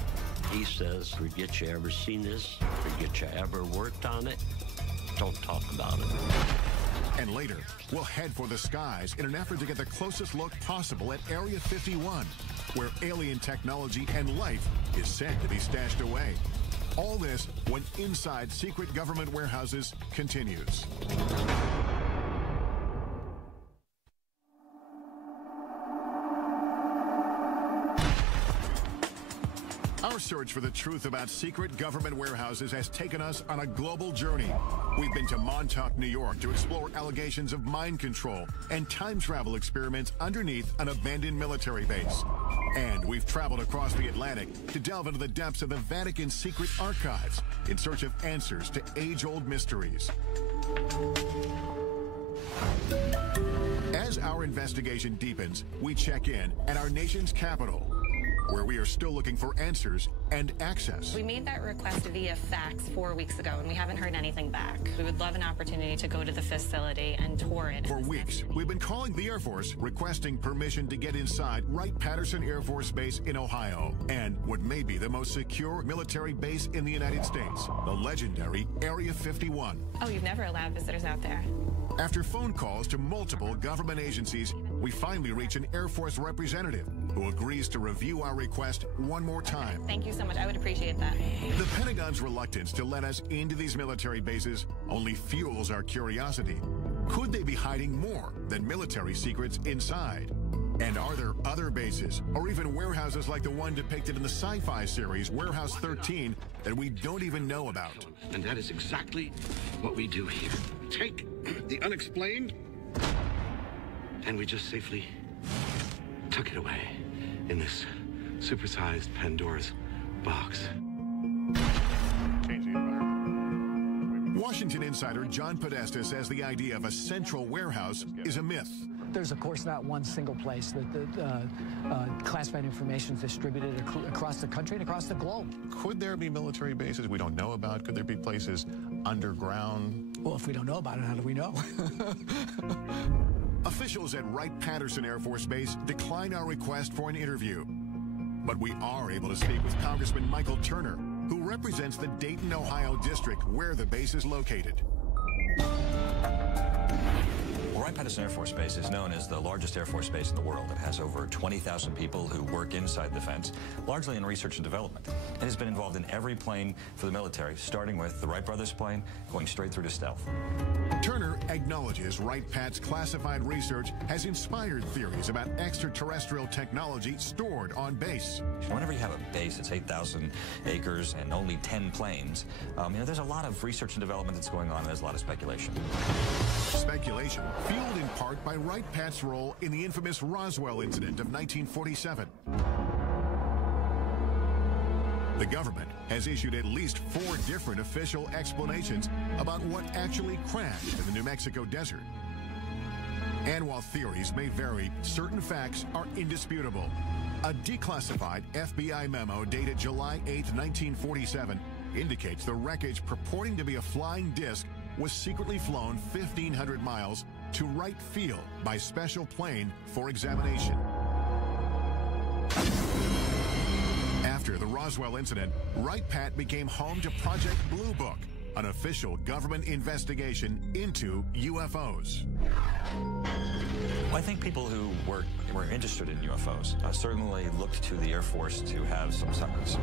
He says, forget you ever seen this, forget you ever worked on it, don't talk about it. And later, we'll head for the skies in an effort to get the closest look possible at Area 51, where alien technology and life is said to be stashed away. All this when Inside Secret Government Warehouses continues. Our search for the truth about secret government warehouses has taken us on a global journey. We've been to Montauk, New York to explore allegations of mind control and time travel experiments underneath an abandoned military base. And we've traveled across the Atlantic to delve into the depths of the Vatican's secret archives in search of answers to age-old mysteries. As our investigation deepens, we check in at our nation's capital, where we are still looking for answers and access. We made that request via fax 4 weeks ago, and we haven't heard anything back. We would love an opportunity to go to the facility and tour it. For weeks, we've been calling the Air Force, requesting permission to get inside Wright-Patterson Air Force Base in Ohio, and what may be the most secure military base in the United States, the legendary Area 51. Oh, you've never allowed visitors out there? After phone calls to multiple government agencies, we finally reach an Air Force representative who agrees to review our request one more time. Thank you so much. I would appreciate that. The Pentagon's reluctance to let us into these military bases only fuels our curiosity. Could they be hiding more than military secrets inside? And are there other bases, or even warehouses like the one depicted in the sci-fi series Warehouse 13 that we don't even know about? And that is exactly what we do here. Take the unexplained, and we just safely tuck it away in this supersized Pandora's box. Washington insider John Podesta says the idea of a central warehouse is a myth. There's, of course, not one single place that classified information is distributed across the country and across the globe. Could there be military bases we don't know about? Could there be places underground? Well, if we don't know about it, how do we know? Officials at Wright-Patterson Air Force Base decline our request for an interview. But we are able to speak with Congressman Michael Turner, who represents the Dayton, Ohio district where the base is located. Wright-Patterson Air Force Base is known as the largest Air Force base in the world. It has over 20,000 people who work inside the fence, largely in research and development. It has been involved in every plane for the military, starting with the Wright brothers plane, going straight through to stealth. Turner acknowledges Wright-Pat's classified research has inspired theories about extraterrestrial technology stored on base. Whenever you have a base, it's 8,000 acres and only 10 planes. There's a lot of research and development that's going on, and there's a lot of speculation. Speculation fueled in part by Wright-Pat's role in the infamous Roswell incident of 1947. The government has issued at least 4 different official explanations about what actually crashed in the New Mexico desert. And while theories may vary, certain facts are indisputable. A declassified FBI memo dated July 8, 1947 indicates the wreckage purporting to be a flying disc was secretly flown 1,500 miles to Wright Field by special plane for examination. After the Roswell incident, Wright-Pat became home to Project Blue Book, an official government investigation into UFOs. I think people who were interested in UFOs certainly looked to the Air Force to have some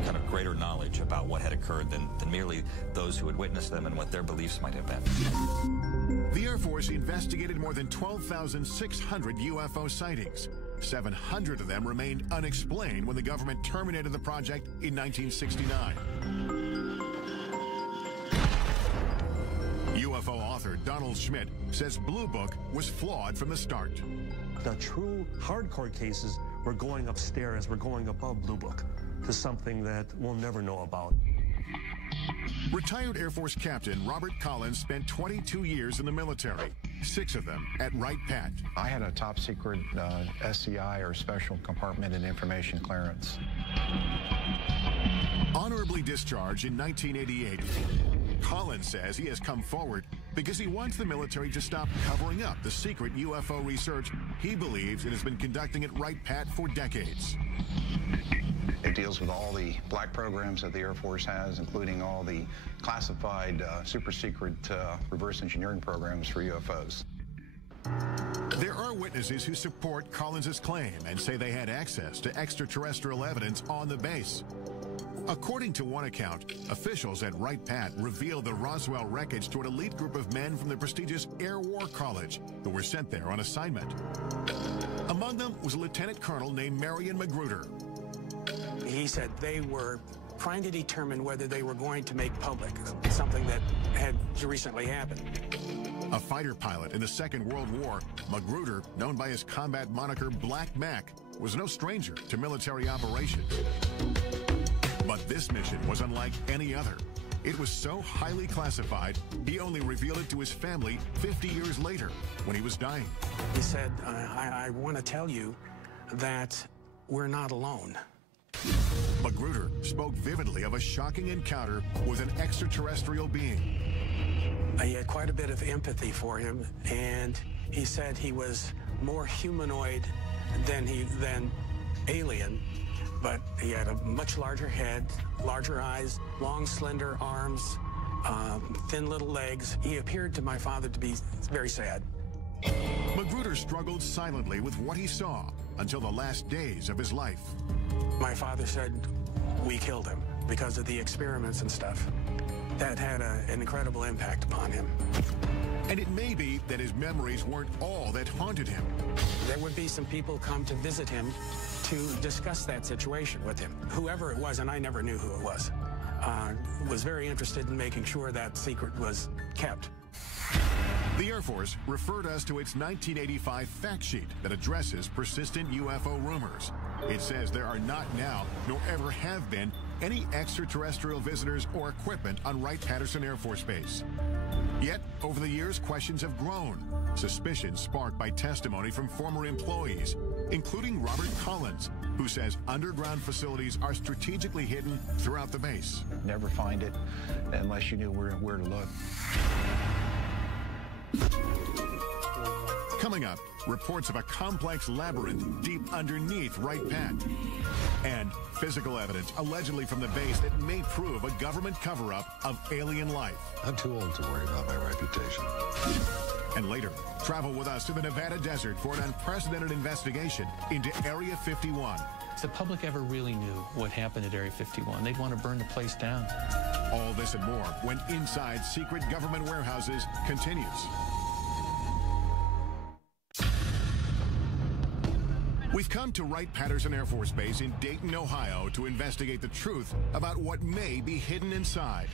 kind of greater knowledge about what had occurred than merely those who had witnessed them and what their beliefs might have been. The Air Force investigated more than 12,600 UFO sightings. 700 of them remained unexplained when the government terminated the project in 1969. UFO author Donald Schmidt says Blue Book was flawed from the start. The true hardcore cases were going upstairs, we're going above Blue Book to something that we'll never know about. Retired Air Force Captain Robert Collins spent 22 years in the military, 6 of them at Wright-Pat. I had a top secret SCI, or Special Compartmented Information Clearance. Honorably discharged in 1988, Collins says he has come forward because he wants the military to stop covering up the secret UFO research he believes it has been conducting at Wright-Pat for decades. It deals with all the black programs that the Air Force has, including all the classified, super secret reverse engineering programs for UFOs. There are witnesses who support Collins's claim and say they had access to extraterrestrial evidence on the base. According to one account, officials at Wright-Pat revealed the Roswell wreckage to an elite group of men from the prestigious Air War College who were sent there on assignment. Among them was a lieutenant colonel named Marion Magruder. He said they were trying to determine whether they were going to make public something that had recently happened. A fighter pilot in the Second World War, Magruder, known by his combat moniker Black Mac, was no stranger to military operations. But this mission was unlike any other. It was so highly classified, he only revealed it to his family 50 years later when he was dying. He said, I want to tell you that we're not alone. Magruder spoke vividly of a shocking encounter with an extraterrestrial being. He had quite a bit of empathy for him, and he said he was more humanoid than alien, but he had a much larger head, larger eyes, long, slender arms, thin little legs. He appeared to my father to be very sad. Magruder struggled silently with what he saw until the last days of his life. My father said we killed him because of the experiments and stuff. That had an incredible impact upon him. And it may be that his memories weren't all that haunted him. There would be some people come to visit him to discuss that situation with him. Whoever it was, and I never knew who it was very interested in making sure that secret was kept. The Air Force referred us to its 1985 fact sheet that addresses persistent UFO rumors. It says there are not now, nor ever have been, any extraterrestrial visitors or equipment on Wright-Patterson Air Force Base. Yet, over the years, questions have grown. Suspicions sparked by testimony from former employees, including Robert Collins, who says underground facilities are strategically hidden throughout the base. Never find it unless you knew where to look. Coming up, reports of a complex labyrinth deep underneath Wright-Pat. And physical evidence allegedly from the base that may prove a government cover-up of alien life. I'm too old to worry about my reputation. And later, travel with us to the Nevada desert for an unprecedented investigation into Area 51. If the public ever really knew what happened at Area 51, they'd want to burn the place down. All this and more when Inside Secret Government Warehouses continues. We've come to Wright-Patterson Air Force Base in Dayton, Ohio to investigate the truth about what may be hidden inside.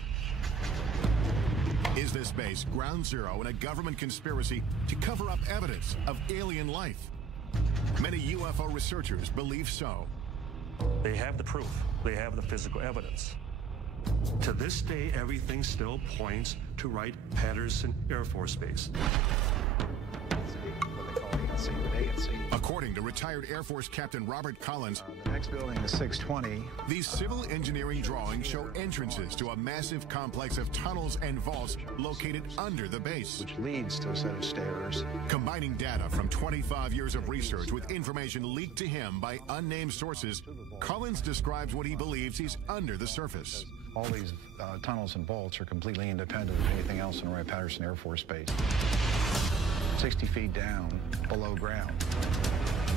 Is this base ground zero in a government conspiracy to cover up evidence of alien life? Many UFO researchers believe so. They have the proof. They have the physical evidence. To this day, everything still points to Wright-Patterson Air Force Base. According to retired Air Force Captain Robert Collins, the next building is 620. These civil engineering drawings show entrances to a massive complex of tunnels and vaults located under the base, which leads to a set of stairs. Combining data from 25 years of research with information leaked to him by unnamed sources, Collins describes what he believes is under the surface. All these tunnels and vaults are completely independent of anything else in Wright-Patterson Air Force Base. 60 feet down below ground.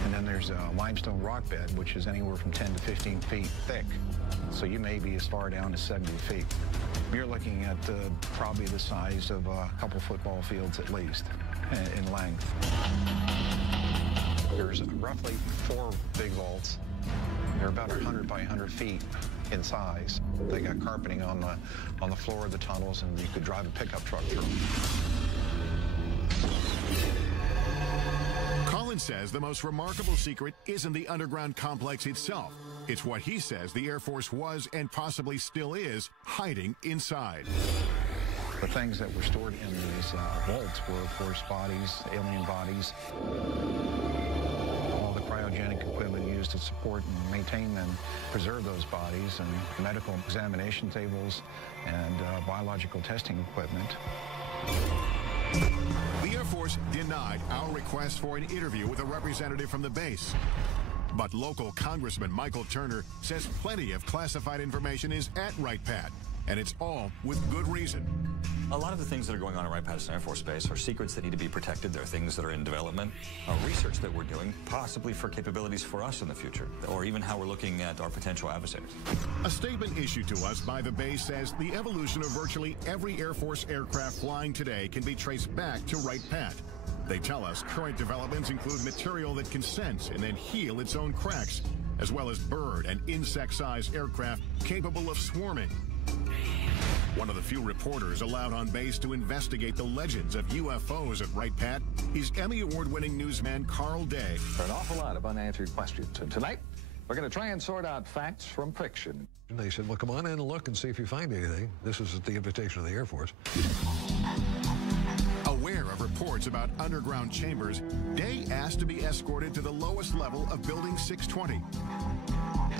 And then there's a limestone rock bed, which is anywhere from 10 to 15 feet thick. So you may be as far down as 70 feet. You're looking at probably the size of a couple football fields at least in length. There's roughly 4 big vaults. They're about 100 by 100 feet in size. They got carpeting on the floor of the tunnels, and you could drive a pickup truck through them. Collins says the most remarkable secret isn't the underground complex itself. It's what he says the Air Force was and possibly still is hiding inside. The things that were stored in these vaults were, of course, bodies, alien bodies, all the cryogenic equipment used to support and maintain and preserve those bodies, and medical examination tables and biological testing equipment. The Air Force denied our request for an interview with a representative from the base. But local Congressman Michael Turner says plenty of classified information is at Wright-Pat, and it's all with good reason. A lot of the things that are going on at Wright-Patterson Air Force Base are secrets that need to be protected. There are things that are in development, research that we're doing, possibly for capabilities for us in the future, or even how we're looking at our potential adversaries. A statement issued to us by the base says the evolution of virtually every Air Force aircraft flying today can be traced back to Wright-Pat. They tell us current developments include material that can sense and then heal its own cracks, as well as bird and insect-sized aircraft capable of swarming. One of the few reporters allowed on base to investigate the legends of UFOs at Wright Pat is Emmy Award-winning newsman Carl Day. An awful lot of unanswered questions. And tonight, we're going to try and sort out facts from fiction. And they said, well, come on in and look and see if you find anything. This is at the invitation of the Air Force. Aware of reports about underground chambers, Day asked to be escorted to the lowest level of Building 620.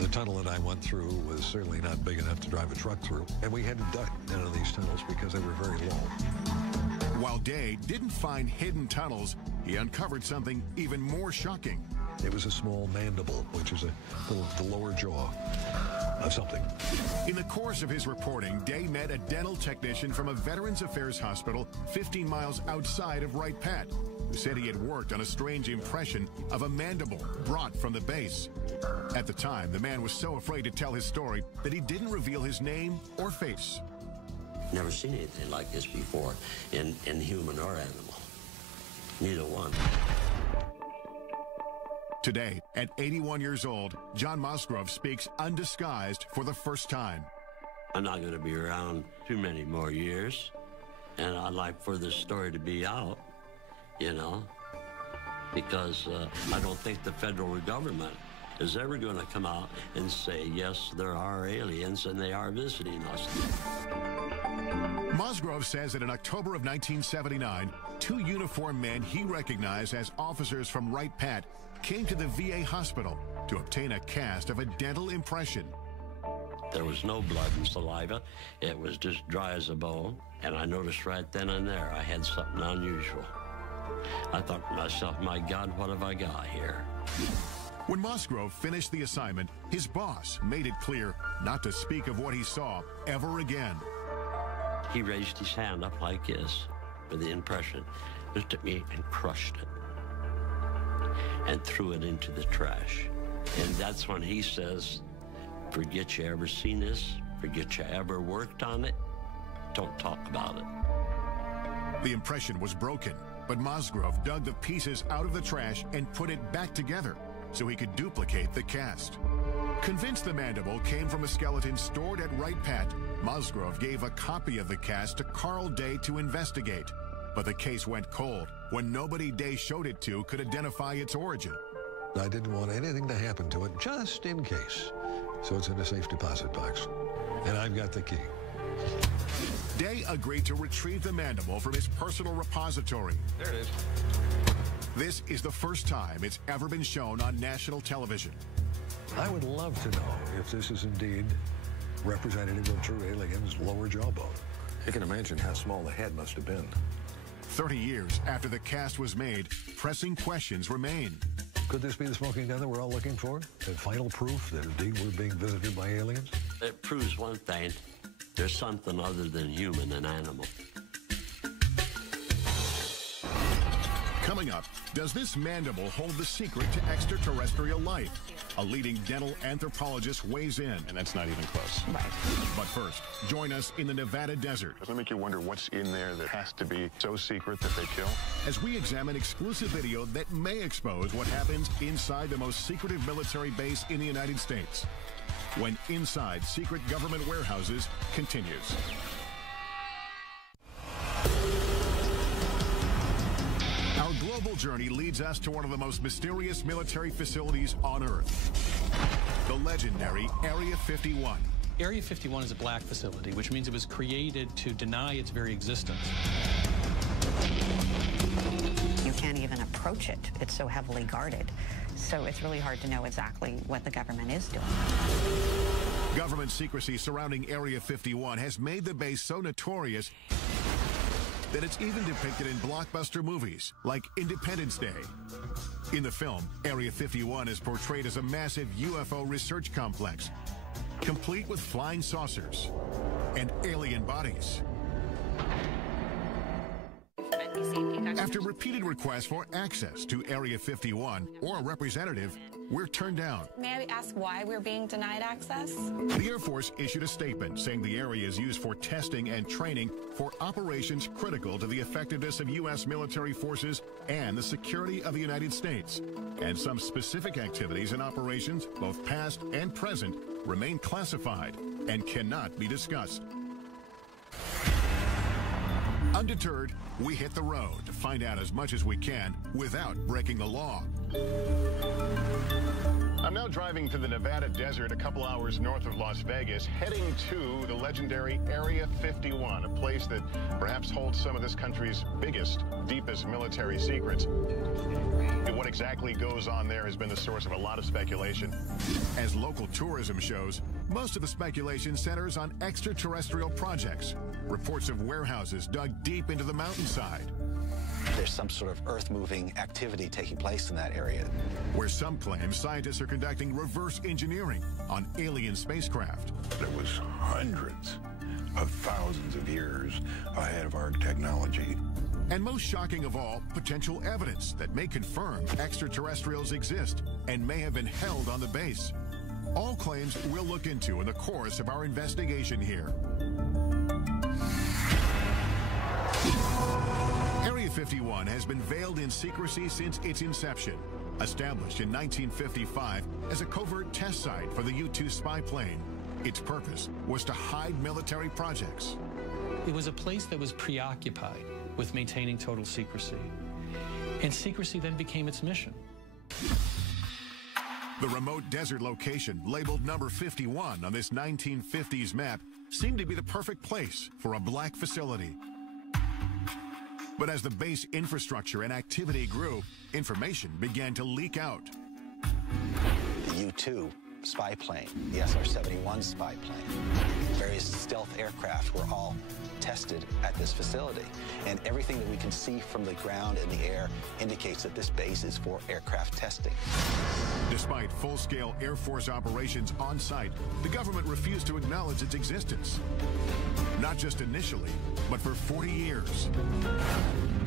The tunnel that I went through was certainly not big enough to drive a truck through, and we had to duck into these tunnels because they were very low. While Day didn't find hidden tunnels, he uncovered something even more shocking. It was a small mandible, which is the lower jaw of something. In the course of his reporting, Day met a dental technician from a Veterans Affairs hospital 15 miles outside of Wright Pat, who said he had worked on a strange impression of a mandible brought from the base. At the time, the man was so afraid to tell his story that he didn't reveal his name or face. Never seen anything like this before in human or animal. Neither one. Today, at 81 years old, John Musgrove speaks undisguised for the first time. I'm not going to be around too many more years, and I'd like for this story to be out, you know, because I don't think the federal government is ever going to come out and say, yes, there are aliens and they are visiting us. Musgrove says that in October of 1979, two uniformed men he recognized as officers from Wright Pat came to the VA hospital to obtain a cast of a dental impression. There was no blood and saliva. It was just dry as a bone. And I noticed right then and there I had something unusual. I thought to myself, my God, what have I got here? When Musgrove finished the assignment, his boss made it clear not to speak of what he saw ever again. He raised his hand up like this with the impression, looked at me and crushed it and threw it into the trash. And that's when he says, forget you ever seen this, forget you ever worked on it, don't talk about it. The impression was broken, but Musgrove dug the pieces out of the trash and put it back together so he could duplicate the cast. Convinced the mandible came from a skeleton stored at Wright Pat, Musgrove gave a copy of the cast to Carl Day to investigate. But the case went cold when nobody Day showed it to could identify its origin. I didn't want anything to happen to it, just in case. So it's in a safe deposit box. And I've got the key. Day agreed to retrieve the mandible from his personal repository. There it is. This is the first time it's ever been shown on national television. I would love to know if this is indeed representative of true aliens' lower jawbone. You can imagine how small the head must have been. 30 years after the cast was made, pressing questions remain. Could this be the smoking gun that we're all looking for? The final proof that indeed we're being visited by aliens? It proves one thing. There's something other than human and animal. Coming up, does this mandible hold the secret to extraterrestrial life? A leading dental anthropologist weighs in. And that's not even close. Right. But first, join us in the Nevada desert. Doesn't it make you wonder what's in there that has to be so secret that they kill? As we examine exclusive video that may expose what happens inside the most secretive military base in the United States. When Inside Secret Government Warehouses continues. Our global journey leads us to one of the most mysterious military facilities on Earth. The legendary Area 51. Area 51 is a black facility, which means it was created to deny its very existence. You can't even approach it. It's so heavily guarded. So it's really hard to know exactly what the government is doing. Government secrecy surrounding Area 51 has made the base so notorious that it's even depicted in blockbuster movies like Independence Day. In the film, Area 51 is portrayed as a massive UFO research complex, complete with flying saucers and alien bodies. After repeated requests for access to Area 51 or a representative, we're turned down. May I ask why we're being denied access? The Air Force issued a statement saying the area is used for testing and training for operations critical to the effectiveness of U.S. military forces and the security of the United States. And some specific activities and operations, both past and present, remain classified and cannot be discussed. Undeterred, we hit the road to find out as much as we can without breaking the law. I'm now driving through the Nevada desert a couple hours north of Las Vegas, heading to the legendary Area 51, a place that perhaps holds some of this country's biggest, deepest military secrets. And what exactly goes on there has been the source of a lot of speculation. As local tourism shows, most of the speculation centers on extraterrestrial projects, reports of warehouses dug deep into the mountainside. There's some sort of earth-moving activity taking place in that area. Where some claim scientists are conducting reverse engineering on alien spacecraft. It was hundreds of thousands of years ahead of our technology. And most shocking of all, potential evidence that may confirm extraterrestrials exist and may have been held on the base. All claims we'll look into in the course of our investigation here. Area 51 has been veiled in secrecy since its inception. Established in 1955 as a covert test site for the U-2 spy plane, its purpose was to hide military projects. It was a place that was preoccupied with maintaining total secrecy. And secrecy then became its mission. The remote desert location, labeled number 51 on this 1950s map, seemed to be the perfect place for a black facility. But as the base infrastructure and activity grew, information began to leak out. The U-2 spy plane, the SR-71 spy plane, various stealth aircraft were all tested at this facility. And everything that we can see from the ground and the air indicates that this base is for aircraft testing. Despite full-scale Air Force operations on site, the government refused to acknowledge its existence. Not just initially, but for 40 years.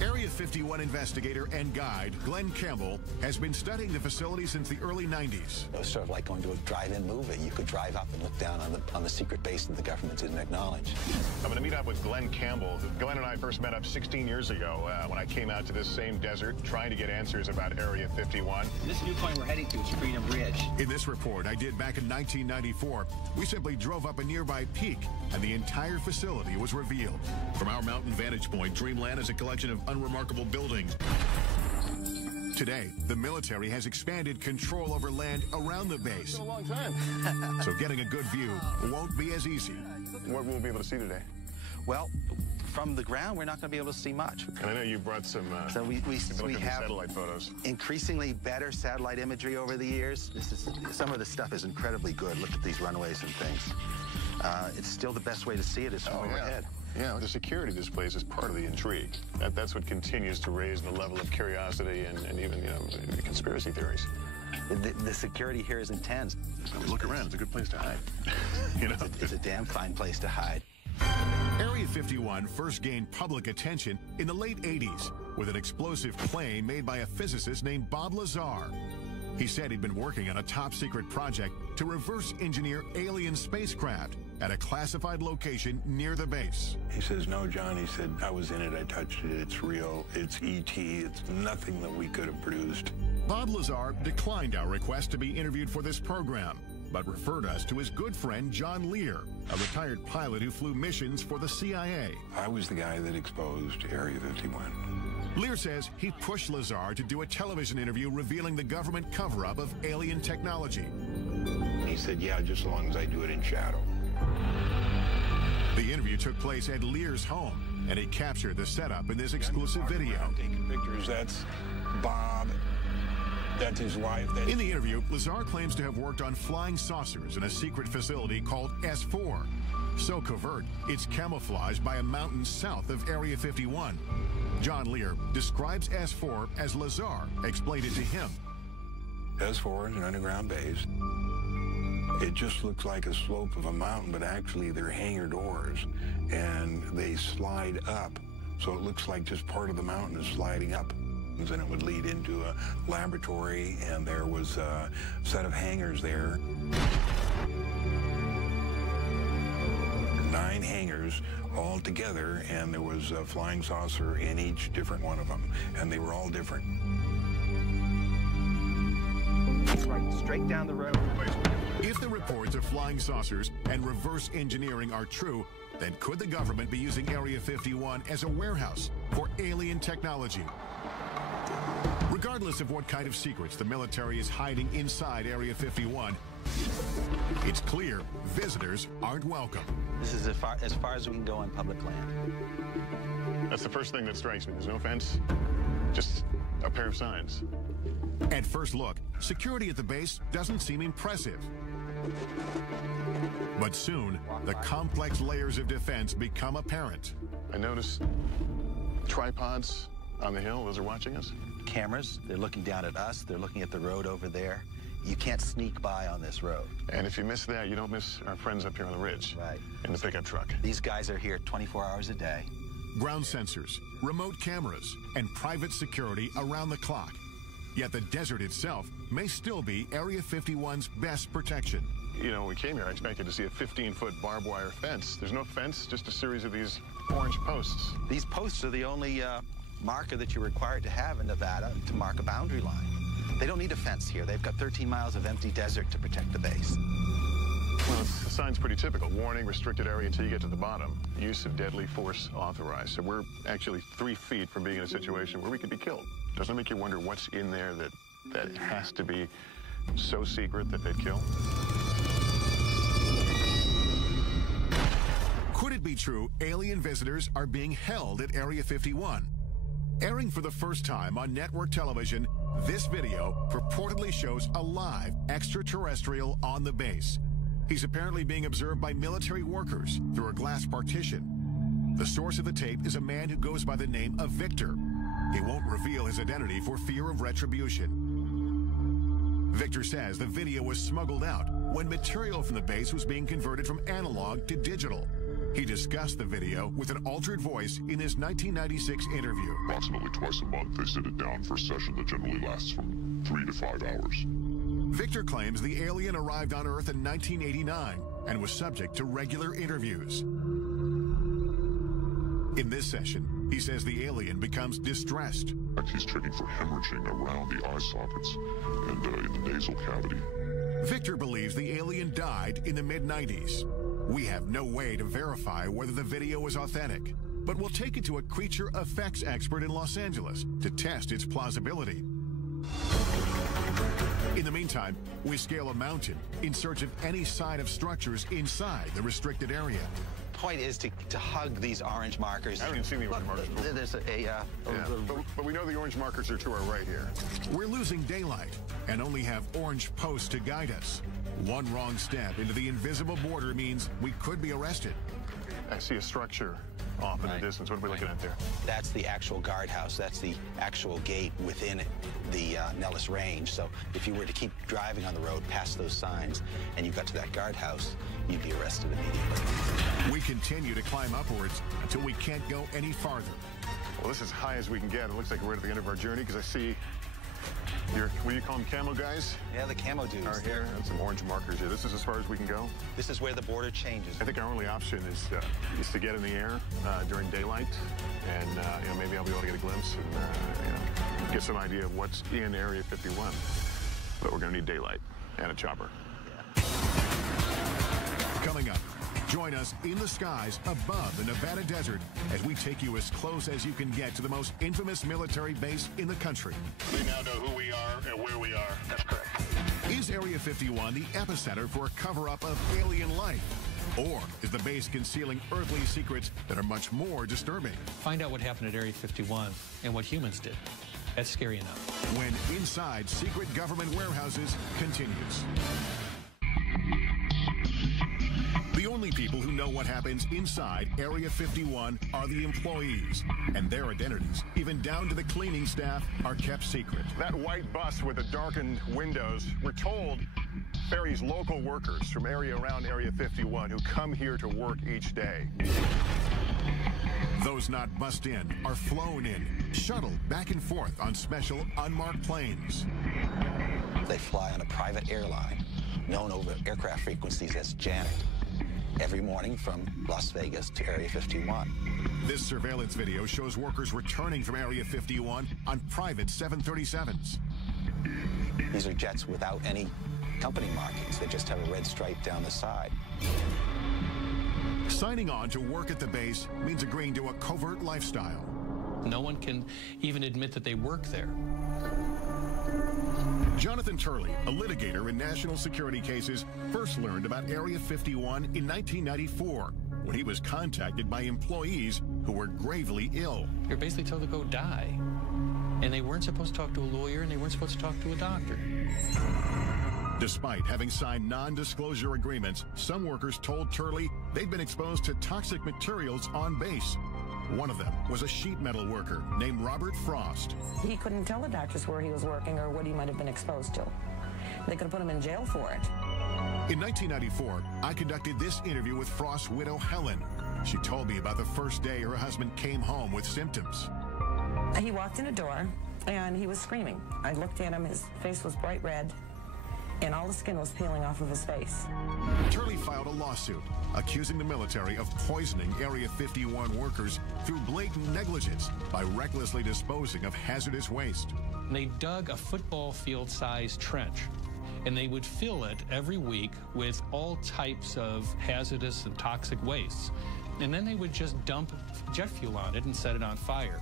Area 51 investigator and guide Glenn Campbell has been studying the facility since the early 90s. It was sort of like going to a drive-in movie. You could drive up and look down on the secret base that the government didn't acknowledge. I'm going to meet up with Glenn Campbell. Glenn and I first met up 16 years ago when I came out to this same desert trying to get answers about Area 51. This new point we're heading to is Freedom Ridge. In this report I did back in 1994, we simply drove up a nearby peak and the entire facility was revealed. From our mountain vantage point, Dreamland is a collection of unremarkable buildings. Today, the military has expanded control over land around the base. It's been a long time. So getting a good view won't be as easy. What will we be able to see today? Well, from the ground, we're not going to be able to see much. And I know you brought some so we have satellite photos. Increasingly better satellite imagery over the years. Some of the stuff is incredibly good. Look at these runways and things. It's still the best way to see it is from overhead. Yeah, the security of this place is part of the intrigue. That's what continues to raise the level of curiosity and even, conspiracy theories. The security here is intense. Look around. It's a good place to hide. It's a damn fine place to hide. Area 51 first gained public attention in the late 80s with an explosive plane made by a physicist named Bob Lazar. He said he'd been working on a top-secret project to reverse engineer alien spacecraft at a classified location near the base. He says, no, John, he said, I was in it, I touched it, it's real, it's E.T., it's nothing that we could have produced. Bob Lazar declined our request to be interviewed for this program, but referred us to his good friend John Lear, a retired pilot who flew missions for the CIA. I was the guy that exposed Area 51. Lear says he pushed Lazar to do a television interview revealing the government cover-up of alien technology. He said, yeah, just as long as I do it in shadow. The interview took place at Lear's home, and he captured the setup in this exclusive video. Taking pictures, that's Bob. That's his wife. In the interview, Lazar claims to have worked on flying saucers in a secret facility called S4. So covert, it's camouflaged by a mountain south of Area 51. John Lear describes S4 as Lazar explained it to him. S4 is an underground base. It just looks like a slope of a mountain, but actually they're hangar doors, and they slide up. So it looks like just part of the mountain is sliding up. And it would lead into a laboratory, and there was a set of hangars there. 9 hangars all together, and there was a flying saucer in each different one of them, and they were all different. Right, straight down the road. If the reports of flying saucers and reverse engineering are true, then could the government be using Area 51 as a warehouse for alien technology? Regardless of what kind of secrets the military is hiding inside Area 51, it's clear visitors aren't welcome. This is as far as we can go on public land. That's the first thing that strikes me. There's no fence, just a pair of signs. At first look, security at the base doesn't seem impressive. But soon, the complex layers of defense become apparent. I noticed tripods on the hill. Those are watching us. Cameras, they're looking down at us. They're looking at the road over there. You can't sneak by on this road. And if you miss that, you don't miss our friends up here on the ridge. Right. In the pickup truck. These guys are here 24 hours a day. Ground sensors, remote cameras, and private security around the clock. Yet the desert itself may still be Area 51's best protection. You know, when we came here, I expected to see a 15-foot barbed wire fence. There's no fence, just a series of these orange posts. These posts are the only marker that you're required to have in Nevada to mark a boundary line. They don't need a fence here. They've got 13 miles of empty desert to protect the base. Well, the sign's pretty typical. Warning, restricted area until you get to the bottom. Use of deadly force authorized. So we're actually 3 feet from being in a situation where we could be killed. Doesn't it make you wonder what's in there that has to be so secret that they'd kill? Could it be true alien visitors are being held at Area 51? Airing for the first time on network television, this video purportedly shows a live extraterrestrial on the base. He's apparently being observed by military workers through a glass partition. The source of the tape is a man who goes by the name of Victor. He won't reveal his identity for fear of retribution. Victor says the video was smuggled out when material from the base was being converted from analog to digital. He discussed the video with an altered voice in his 1996 interview. Approximately twice a month, they sit it down for a session that generally lasts from 3 to 5 hours. Victor claims the alien arrived on Earth in 1989 and was subject to regular interviews. In this session, he says the alien becomes distressed. He's checking for hemorrhaging around the eye sockets and in the nasal cavity. Victor believes the alien died in the mid-90s. We have no way to verify whether the video is authentic, but we'll take it to a creature effects expert in Los Angeles to test its plausibility. In the meantime, we scale a mountain in search of any sign of structures inside the restricted area. Point is to hug these orange markers. I haven't even seen the orange markers before. There's but we know the orange markers are to our right here. We're losing daylight and only have orange posts to guide us. One wrong step into the invisible border means we could be arrested. I see a structure off in the distance. What are we looking at there? That's the actual guardhouse. That's the actual gate within the Nellis Range. So if you were to keep driving on the road past those signs and you got to that guardhouse, you'd be arrested immediately. We continue to climb upwards until we can't go any farther. Well, this is as high as we can get. It looks like we're at the end of our journey because I see what do you call them, camo guys? Yeah, the camo dudes. Are here, and some orange markers here. This is as far as we can go? This is where the border changes. I think our only option is to get in the air during daylight, and maybe I'll be able to get a glimpse and get some idea of what's in Area 51. But we're going to need daylight and a chopper. Yeah. Coming up, join us in the skies above the Nevada desert as we take you as close as you can get to the most infamous military base in the country. We now know who we are and where we are. That's correct. Is Area 51 the epicenter for a cover-up of alien life? Or is the base concealing earthly secrets that are much more disturbing? Find out what happened at Area 51 and what humans did. That's scary enough. When Inside Secret Government Warehouses continues. The only people who know what happens inside Area 51 are the employees, and their identities, even down to the cleaning staff, are kept secret. That white bus with the darkened windows, we're told, ferries local workers from around Area 51 who come here to work each day. Those not bussed in are flown in, shuttled back and forth on special unmarked planes. They fly on a private airline known over aircraft frequencies as Janet, every morning from Las Vegas to Area 51. This surveillance video shows workers returning from Area 51 on private 737s. These are jets without any company markings that just have a red stripe down the side. Signing on to work at the base means agreeing to a covert lifestyle. No one can even admit that they work there. Jonathan Turley, a litigator in national security cases, first learned about Area 51 in 1994 when he was contacted by employees who were gravely ill. You're basically told to go die. And they weren't supposed to talk to a lawyer, and they weren't supposed to talk to a doctor. Despite having signed non-disclosure agreements, some workers told Turley they'd been exposed to toxic materials on base. One of them was a sheet metal worker named Robert Frost. He couldn't tell the doctors where he was working or what he might have been exposed to. They could have put him in jail for it. In 1994, I conducted this interview with Frost's widow, Helen. She told me about the first day her husband came home with symptoms. He walked in a door, and he was screaming. I looked at him. His face was bright red, and all the skin was peeling off of his face. Turley filed a lawsuit accusing the military of poisoning Area 51 workers through blatant negligence by recklessly disposing of hazardous waste. They dug a football field-sized trench, and they would fill it every week with all types of hazardous and toxic wastes. And then they would just dump jet fuel on it and set it on fire.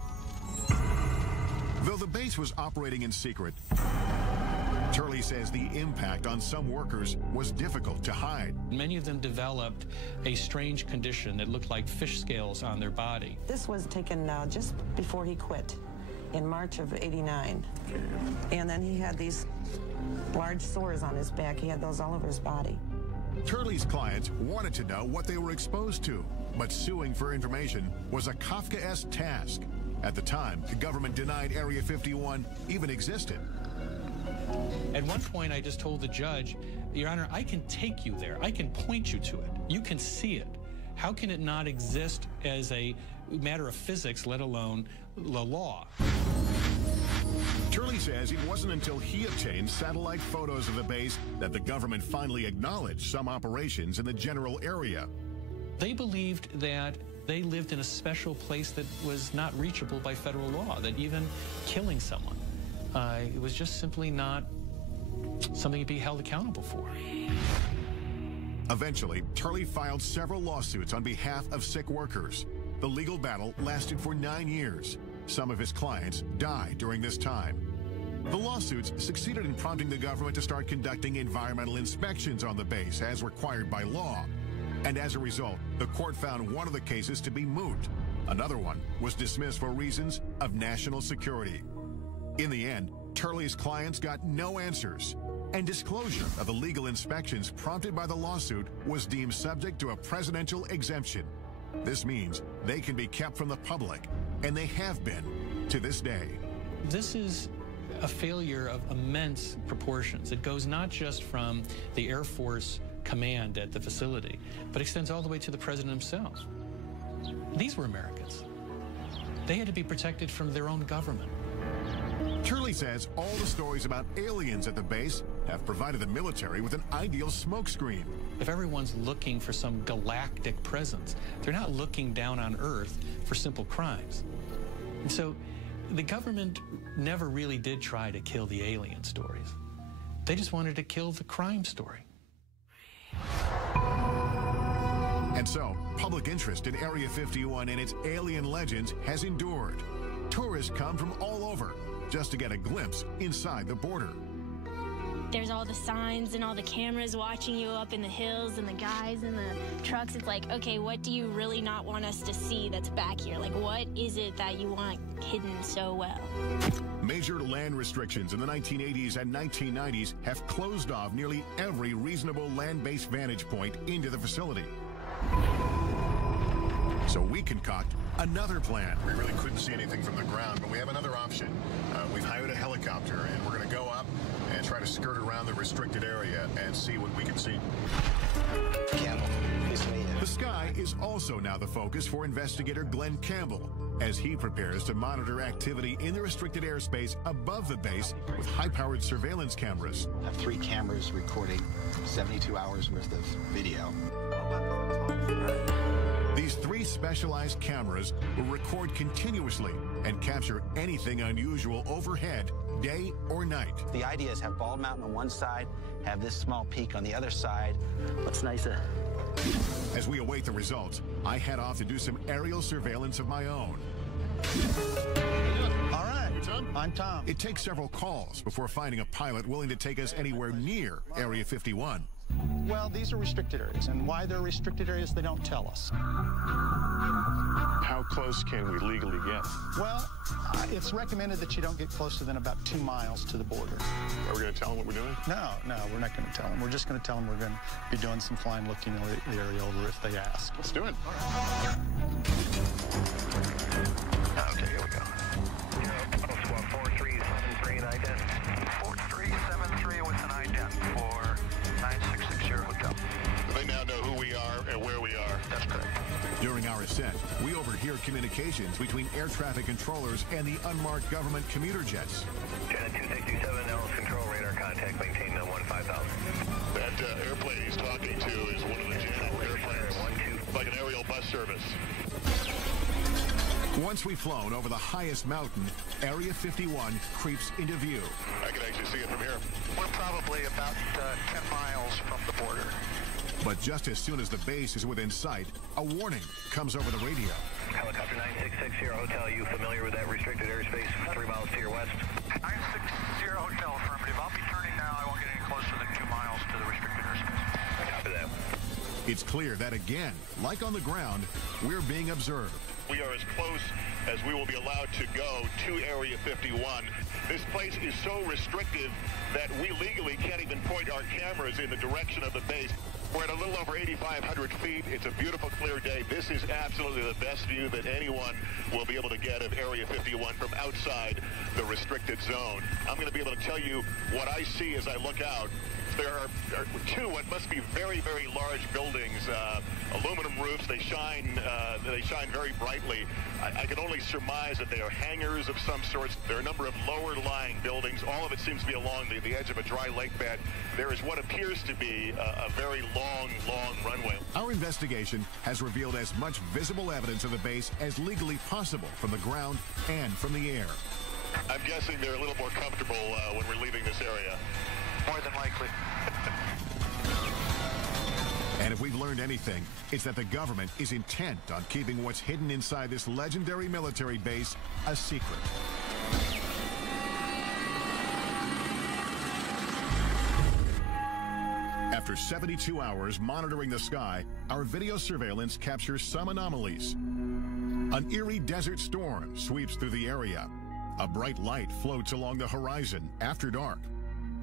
Though the base was operating in secret, Turley says the impact on some workers was difficult to hide. Many of them developed a strange condition that looked like fish scales on their body. This was taken just before he quit in March of '89. And then he had these large sores on his back. He had those all over his body. Turley's clients wanted to know what they were exposed to, but suing for information was a Kafkaesque task. At the time, the government denied Area 51 even existed. At one point, I just told the judge, Your Honor, I can take you there. I can point you to it. You can see it. How can it not exist as a matter of physics, let alone the law? Turley says it wasn't until he obtained satellite photos of the base that the government finally acknowledged some operations in the general area. They believed that they lived in a special place that was not reachable by federal law, that even killing someone, it was just simply not something to be held accountable for. Eventually, Turley filed several lawsuits on behalf of sick workers. The legal battle lasted for 9 years. Some of his clients died during this time. The lawsuits succeeded in prompting the government to start conducting environmental inspections on the base as required by law. And as a result, the court found one of the cases to be moot. Another one was dismissed for reasons of national security. In the end, Turley's clients got no answers, and disclosure of the legal inspections prompted by the lawsuit was deemed subject to a presidential exemption. This means they can be kept from the public, and they have been to this day. This is a failure of immense proportions. It goes not just from the Air Force command at the facility, but extends all the way to the president himself. These were Americans. They had to be protected from their own government. Turley says all the stories about aliens at the base have provided the military with an ideal smokescreen. If everyone's looking for some galactic presence, they're not looking down on Earth for simple crimes. And so the government never really did try to kill the alien stories. They just wanted to kill the crime story. And so, public interest in Area 51 and its alien legends has endured. Tourists come from all over just to get a glimpse inside the border. There's all the signs and all the cameras watching you up in the hills and the guys in the trucks. It's like, okay, what do you really not want us to see that's back here? Like, what is it that you want hidden so well? Major land restrictions in the 1980s and 1990s have closed off nearly every reasonable land-based vantage point into the facility. So we concoct another plan. We really couldn't see anything from the ground, but we have another option. We've hired a helicopter, and we're going to go up and try to skirt around the restricted area and see what we can see. Campbell, the sky is also now the focus for investigator Glenn Campbell, as he prepares to monitor activity in the restricted airspace above the base with high-powered surveillance cameras. I have 3 cameras recording 72 hours worth of video. These 3 These specialized cameras will record continuously and capture anything unusual overhead, day or night. The idea is have Bald Mountain on one side, have this small peak on the other side. What's nicer? As we await the results, I head off to do some aerial surveillance of my own. All right, I'm Tom. It takes several calls before finding a pilot willing to take us anywhere near Area 51. Well, these are restricted areas, and why they're restricted areas, they don't tell us. How close can we legally get? Well, it's recommended that you don't get closer than about 2 miles to the border. Are we going to tell them what we're doing? No, we're not going to tell them. We're just going to tell them we're going to be doing some flying, looking the area over if they ask. Let's do it. Okay, here we go. 4373 and ident. 4373 with an ident for 9660 Hotel. They now know who we are and where we are. That's correct. During our ascent, we overhear communications between air traffic controllers and the unmarked government commuter jets. Janet 267, Ellis control radar contact, maintain 15,000. That airplane he's talking to is one of the Janet airplanes, like an aerial bus service. Once we've flown over the highest mountain, Area 51 creeps into view. I can actually see it from here. We're probably about 10 miles from the border. But just as soon as the base is within sight, a warning comes over the radio. Helicopter 9660 Hotel, you familiar with that restricted airspace 3 miles to your west? 960 Hotel, affirmative. I'll be turning now. I won't get any closer than 2 miles to the restricted airspace. Copy that. It's clear that again, like on the ground, we're being observed. We are as close as we will be allowed to go to Area 51. This place is so restrictive that we legally can't even point our cameras in the direction of the base. We're at a little over 8,500 feet. It's a beautiful, clear day. This is absolutely the best view that anyone will be able to get of Area 51 from outside the restricted zone. I'm going to be able to tell you what I see as I look out. There are two what must be very, very large buildings, aluminum roofs. They shine very brightly. I can only surmise that they are hangars of some sorts. There are a number of lower-lying buildings. All of it seems to be along the edge of a dry lake bed. There is what appears to be a very long runway. Our investigation has revealed as much visible evidence of the base as legally possible from the ground and from the air. I'm guessing they're a little more comfortable when we're leaving this area. More than likely. And if we've learned anything, it's that the government is intent on keeping what's hidden inside this legendary military base a secret. After 72 hours monitoring the sky, our video surveillance captures some anomalies. An eerie desert storm sweeps through the area. A bright light floats along the horizon after dark.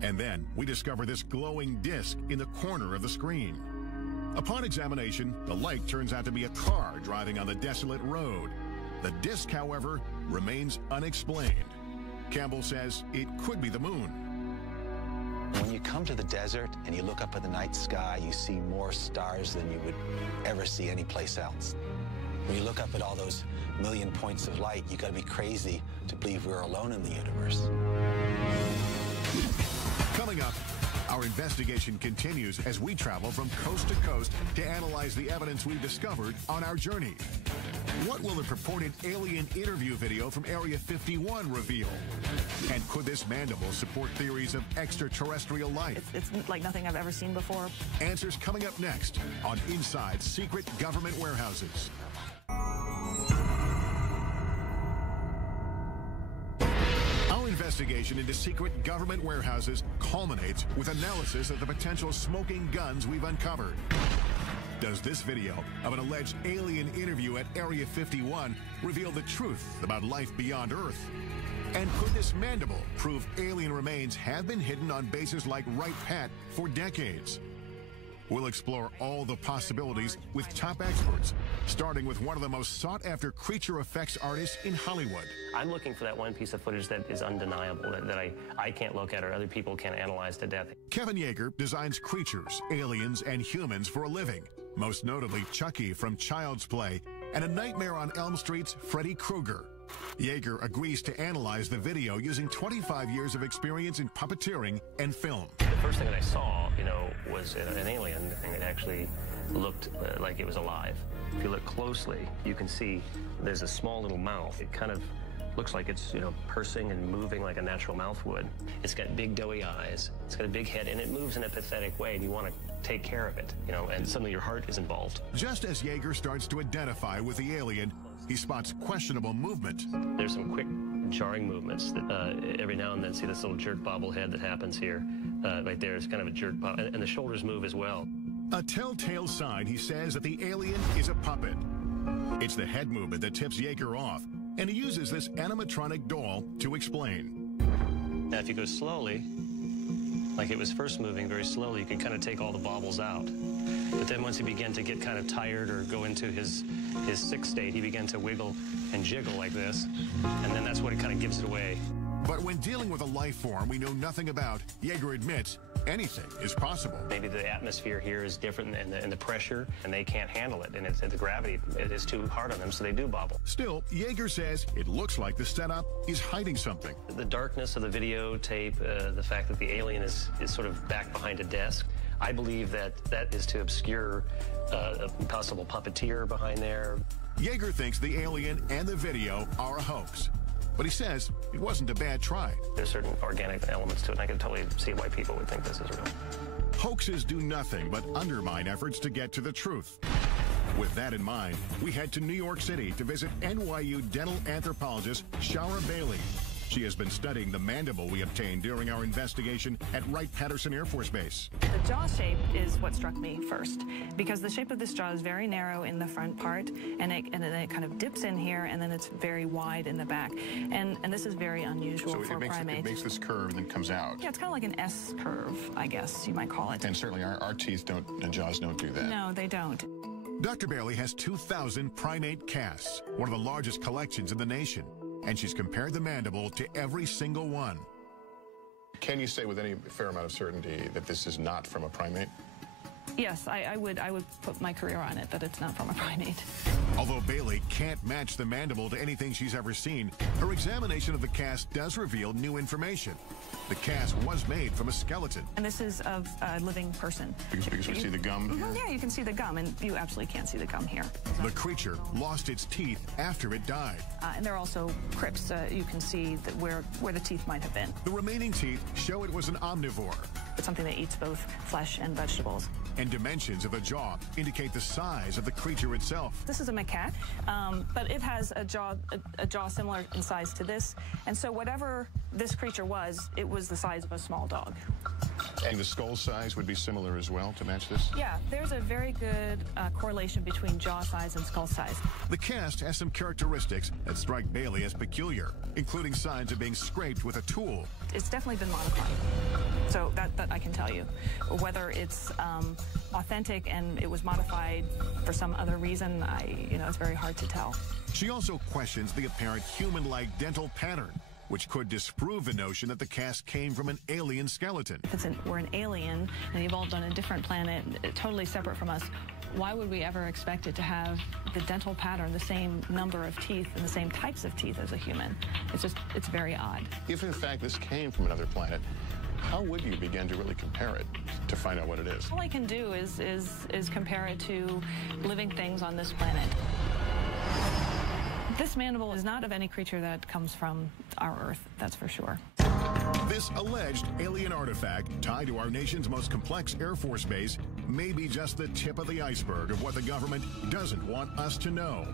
And then we discover this glowing disc in the corner of the screen. Upon examination, the light turns out to be a car driving on the desolate road. The disc, however, remains unexplained. Campbell says it could be the moon. When you come to the desert and you look up at the night sky, you see more stars than you would ever see anyplace else. When you look up at all those million points of light, you got to be crazy to believe we're alone in the universe. Coming up, our investigation continues as we travel from coast to coast to analyze the evidence we've discovered on our journey. What will the purported alien interview video from Area 51 reveal? And could this mandible support theories of extraterrestrial life? It's like nothing I've ever seen before. Answers coming up next on Inside Secret Government Warehouses. Our investigation into secret government warehouses culminates with analysis of the potential smoking guns we've uncovered. Does this video of an alleged alien interview at Area 51 reveal the truth about life beyond Earth? And could this mandible prove alien remains have been hidden on bases like Wright Pat for decades? We'll explore all the possibilities with top experts, starting with one of the most sought-after creature effects artists in Hollywood. I'm looking for that one piece of footage that is undeniable, that I can't look at or other people can't analyze to death. Kevin Yeager designs creatures, aliens, and humans for a living, most notably Chucky from Child's Play and A Nightmare on Elm Street's Freddy Krueger. Yeager agrees to analyze the video using 25 years of experience in puppeteering and film. The first thing that I saw, was an alien, and it actually looked like it was alive. If you look closely, you can see there's a small little mouth. It kind of looks like it's, pursing and moving like a natural mouth would. It's got big doughy eyes, it's got a big head, and it moves in a pathetic way, and you want to take care of it, and suddenly your heart is involved. Just as Yeager starts to identify with the alien, he spots questionable movement. There's some quick jarring movements that every now and then. See this little jerk bobblehead that happens here? Right there, it's kind of a jerk bob, and the shoulders move as well. A telltale sign, he says, that the alien is a puppet. It's the head movement that tips Yeager off, and he uses this animatronic doll to explain. Now, if you go slowly, like it was first moving very slowly, you can kind of take all the bobbles out. But then once he began to get kind of tired or go into his sick state, he began to wiggle and jiggle like this, and then that's what it kind of gives it away. But when dealing with a life form we know nothing about, Yeager admits anything is possible. Maybe the atmosphere here is different and the pressure, and they can't handle it, and the gravity is too hard on them, so they do bobble. Still, Yeager says it looks like the setup is hiding something. The darkness of the videotape, the fact that the alien is sort of back behind a desk, I believe that is to obscure a possible puppeteer behind there. Yeager thinks the alien and the video are a hoax. But he says it wasn't a bad try. There's certain organic elements to it, and I can totally see why people would think this is real. Hoaxes do nothing but undermine efforts to get to the truth. With that in mind, we head to New York City to visit NYU dental anthropologist Shara Bailey. She has been studying the mandible we obtained during our investigation at Wright-Patterson Air Force Base. The jaw shape is what struck me first, because the shape of this jaw is very narrow in the front part, and then it kind of dips in here, and then it's very wide in the back. And this is very unusual for a primate. It makes this curve and then comes out. Yeah, it's kind of like an S curve, I guess you might call it. And certainly our teeth don't, and jaws don't do that. No, they don't. Dr. Bailey has 2,000 primate casts, one of the largest collections in the nation. And she's compared the mandible to every single one. Can you say with any fair amount of certainty that this is not from a primate? Yes, I would put my career on it that it's not from a primate. Although Bailey can't match the mandible to anything she's ever seen, her examination of the cast does reveal new information. The cast was made from a skeleton. And this is of a living person. Because we see the gum here? Yeah, you can see the gum, and you absolutely can't see the gum here. The creature lost its teeth after it died. And there are also crypts. You can see that where the teeth might have been. The remaining teeth show it was an omnivore. It's something that eats both flesh and vegetables. And dimensions of the jaw indicate the size of the creature itself. This is a macaque, but it has a jaw similar in size to this. And so whatever this creature was, it was the size of a small dog. And the skull size would be similar as well to match this? Yeah, there's a very good correlation between jaw size and skull size. The cast has some characteristics that strike Bailey as peculiar, including signs of being scraped with a tool. It's definitely been modified. So that I can tell you. Whether it's authentic and it was modified for some other reason, it's very hard to tell. She also questions the apparent human-like dental pattern, which could disprove the notion that the cast came from an alien skeleton. If we're an alien and evolved on a different planet, totally separate from us, why would we ever expect it to have the dental pattern, the same number of teeth and the same types of teeth as a human? It's very odd. If in fact this came from another planet, how would you begin to really compare it to find out what it is? All I can do is compare it to living things on this planet. This mandible is not of any creature that comes from our Earth, that's for sure. This alleged alien artifact tied to our nation's most complex Air Force base may be just the tip of the iceberg of what the government doesn't want us to know.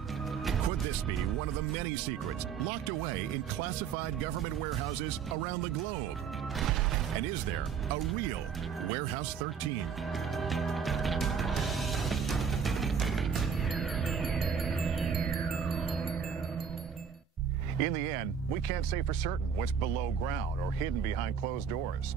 Could this be one of the many secrets locked away in classified government warehouses around the globe? And is there a real Warehouse 13? In the end, we can't say for certain what's below ground or hidden behind closed doors.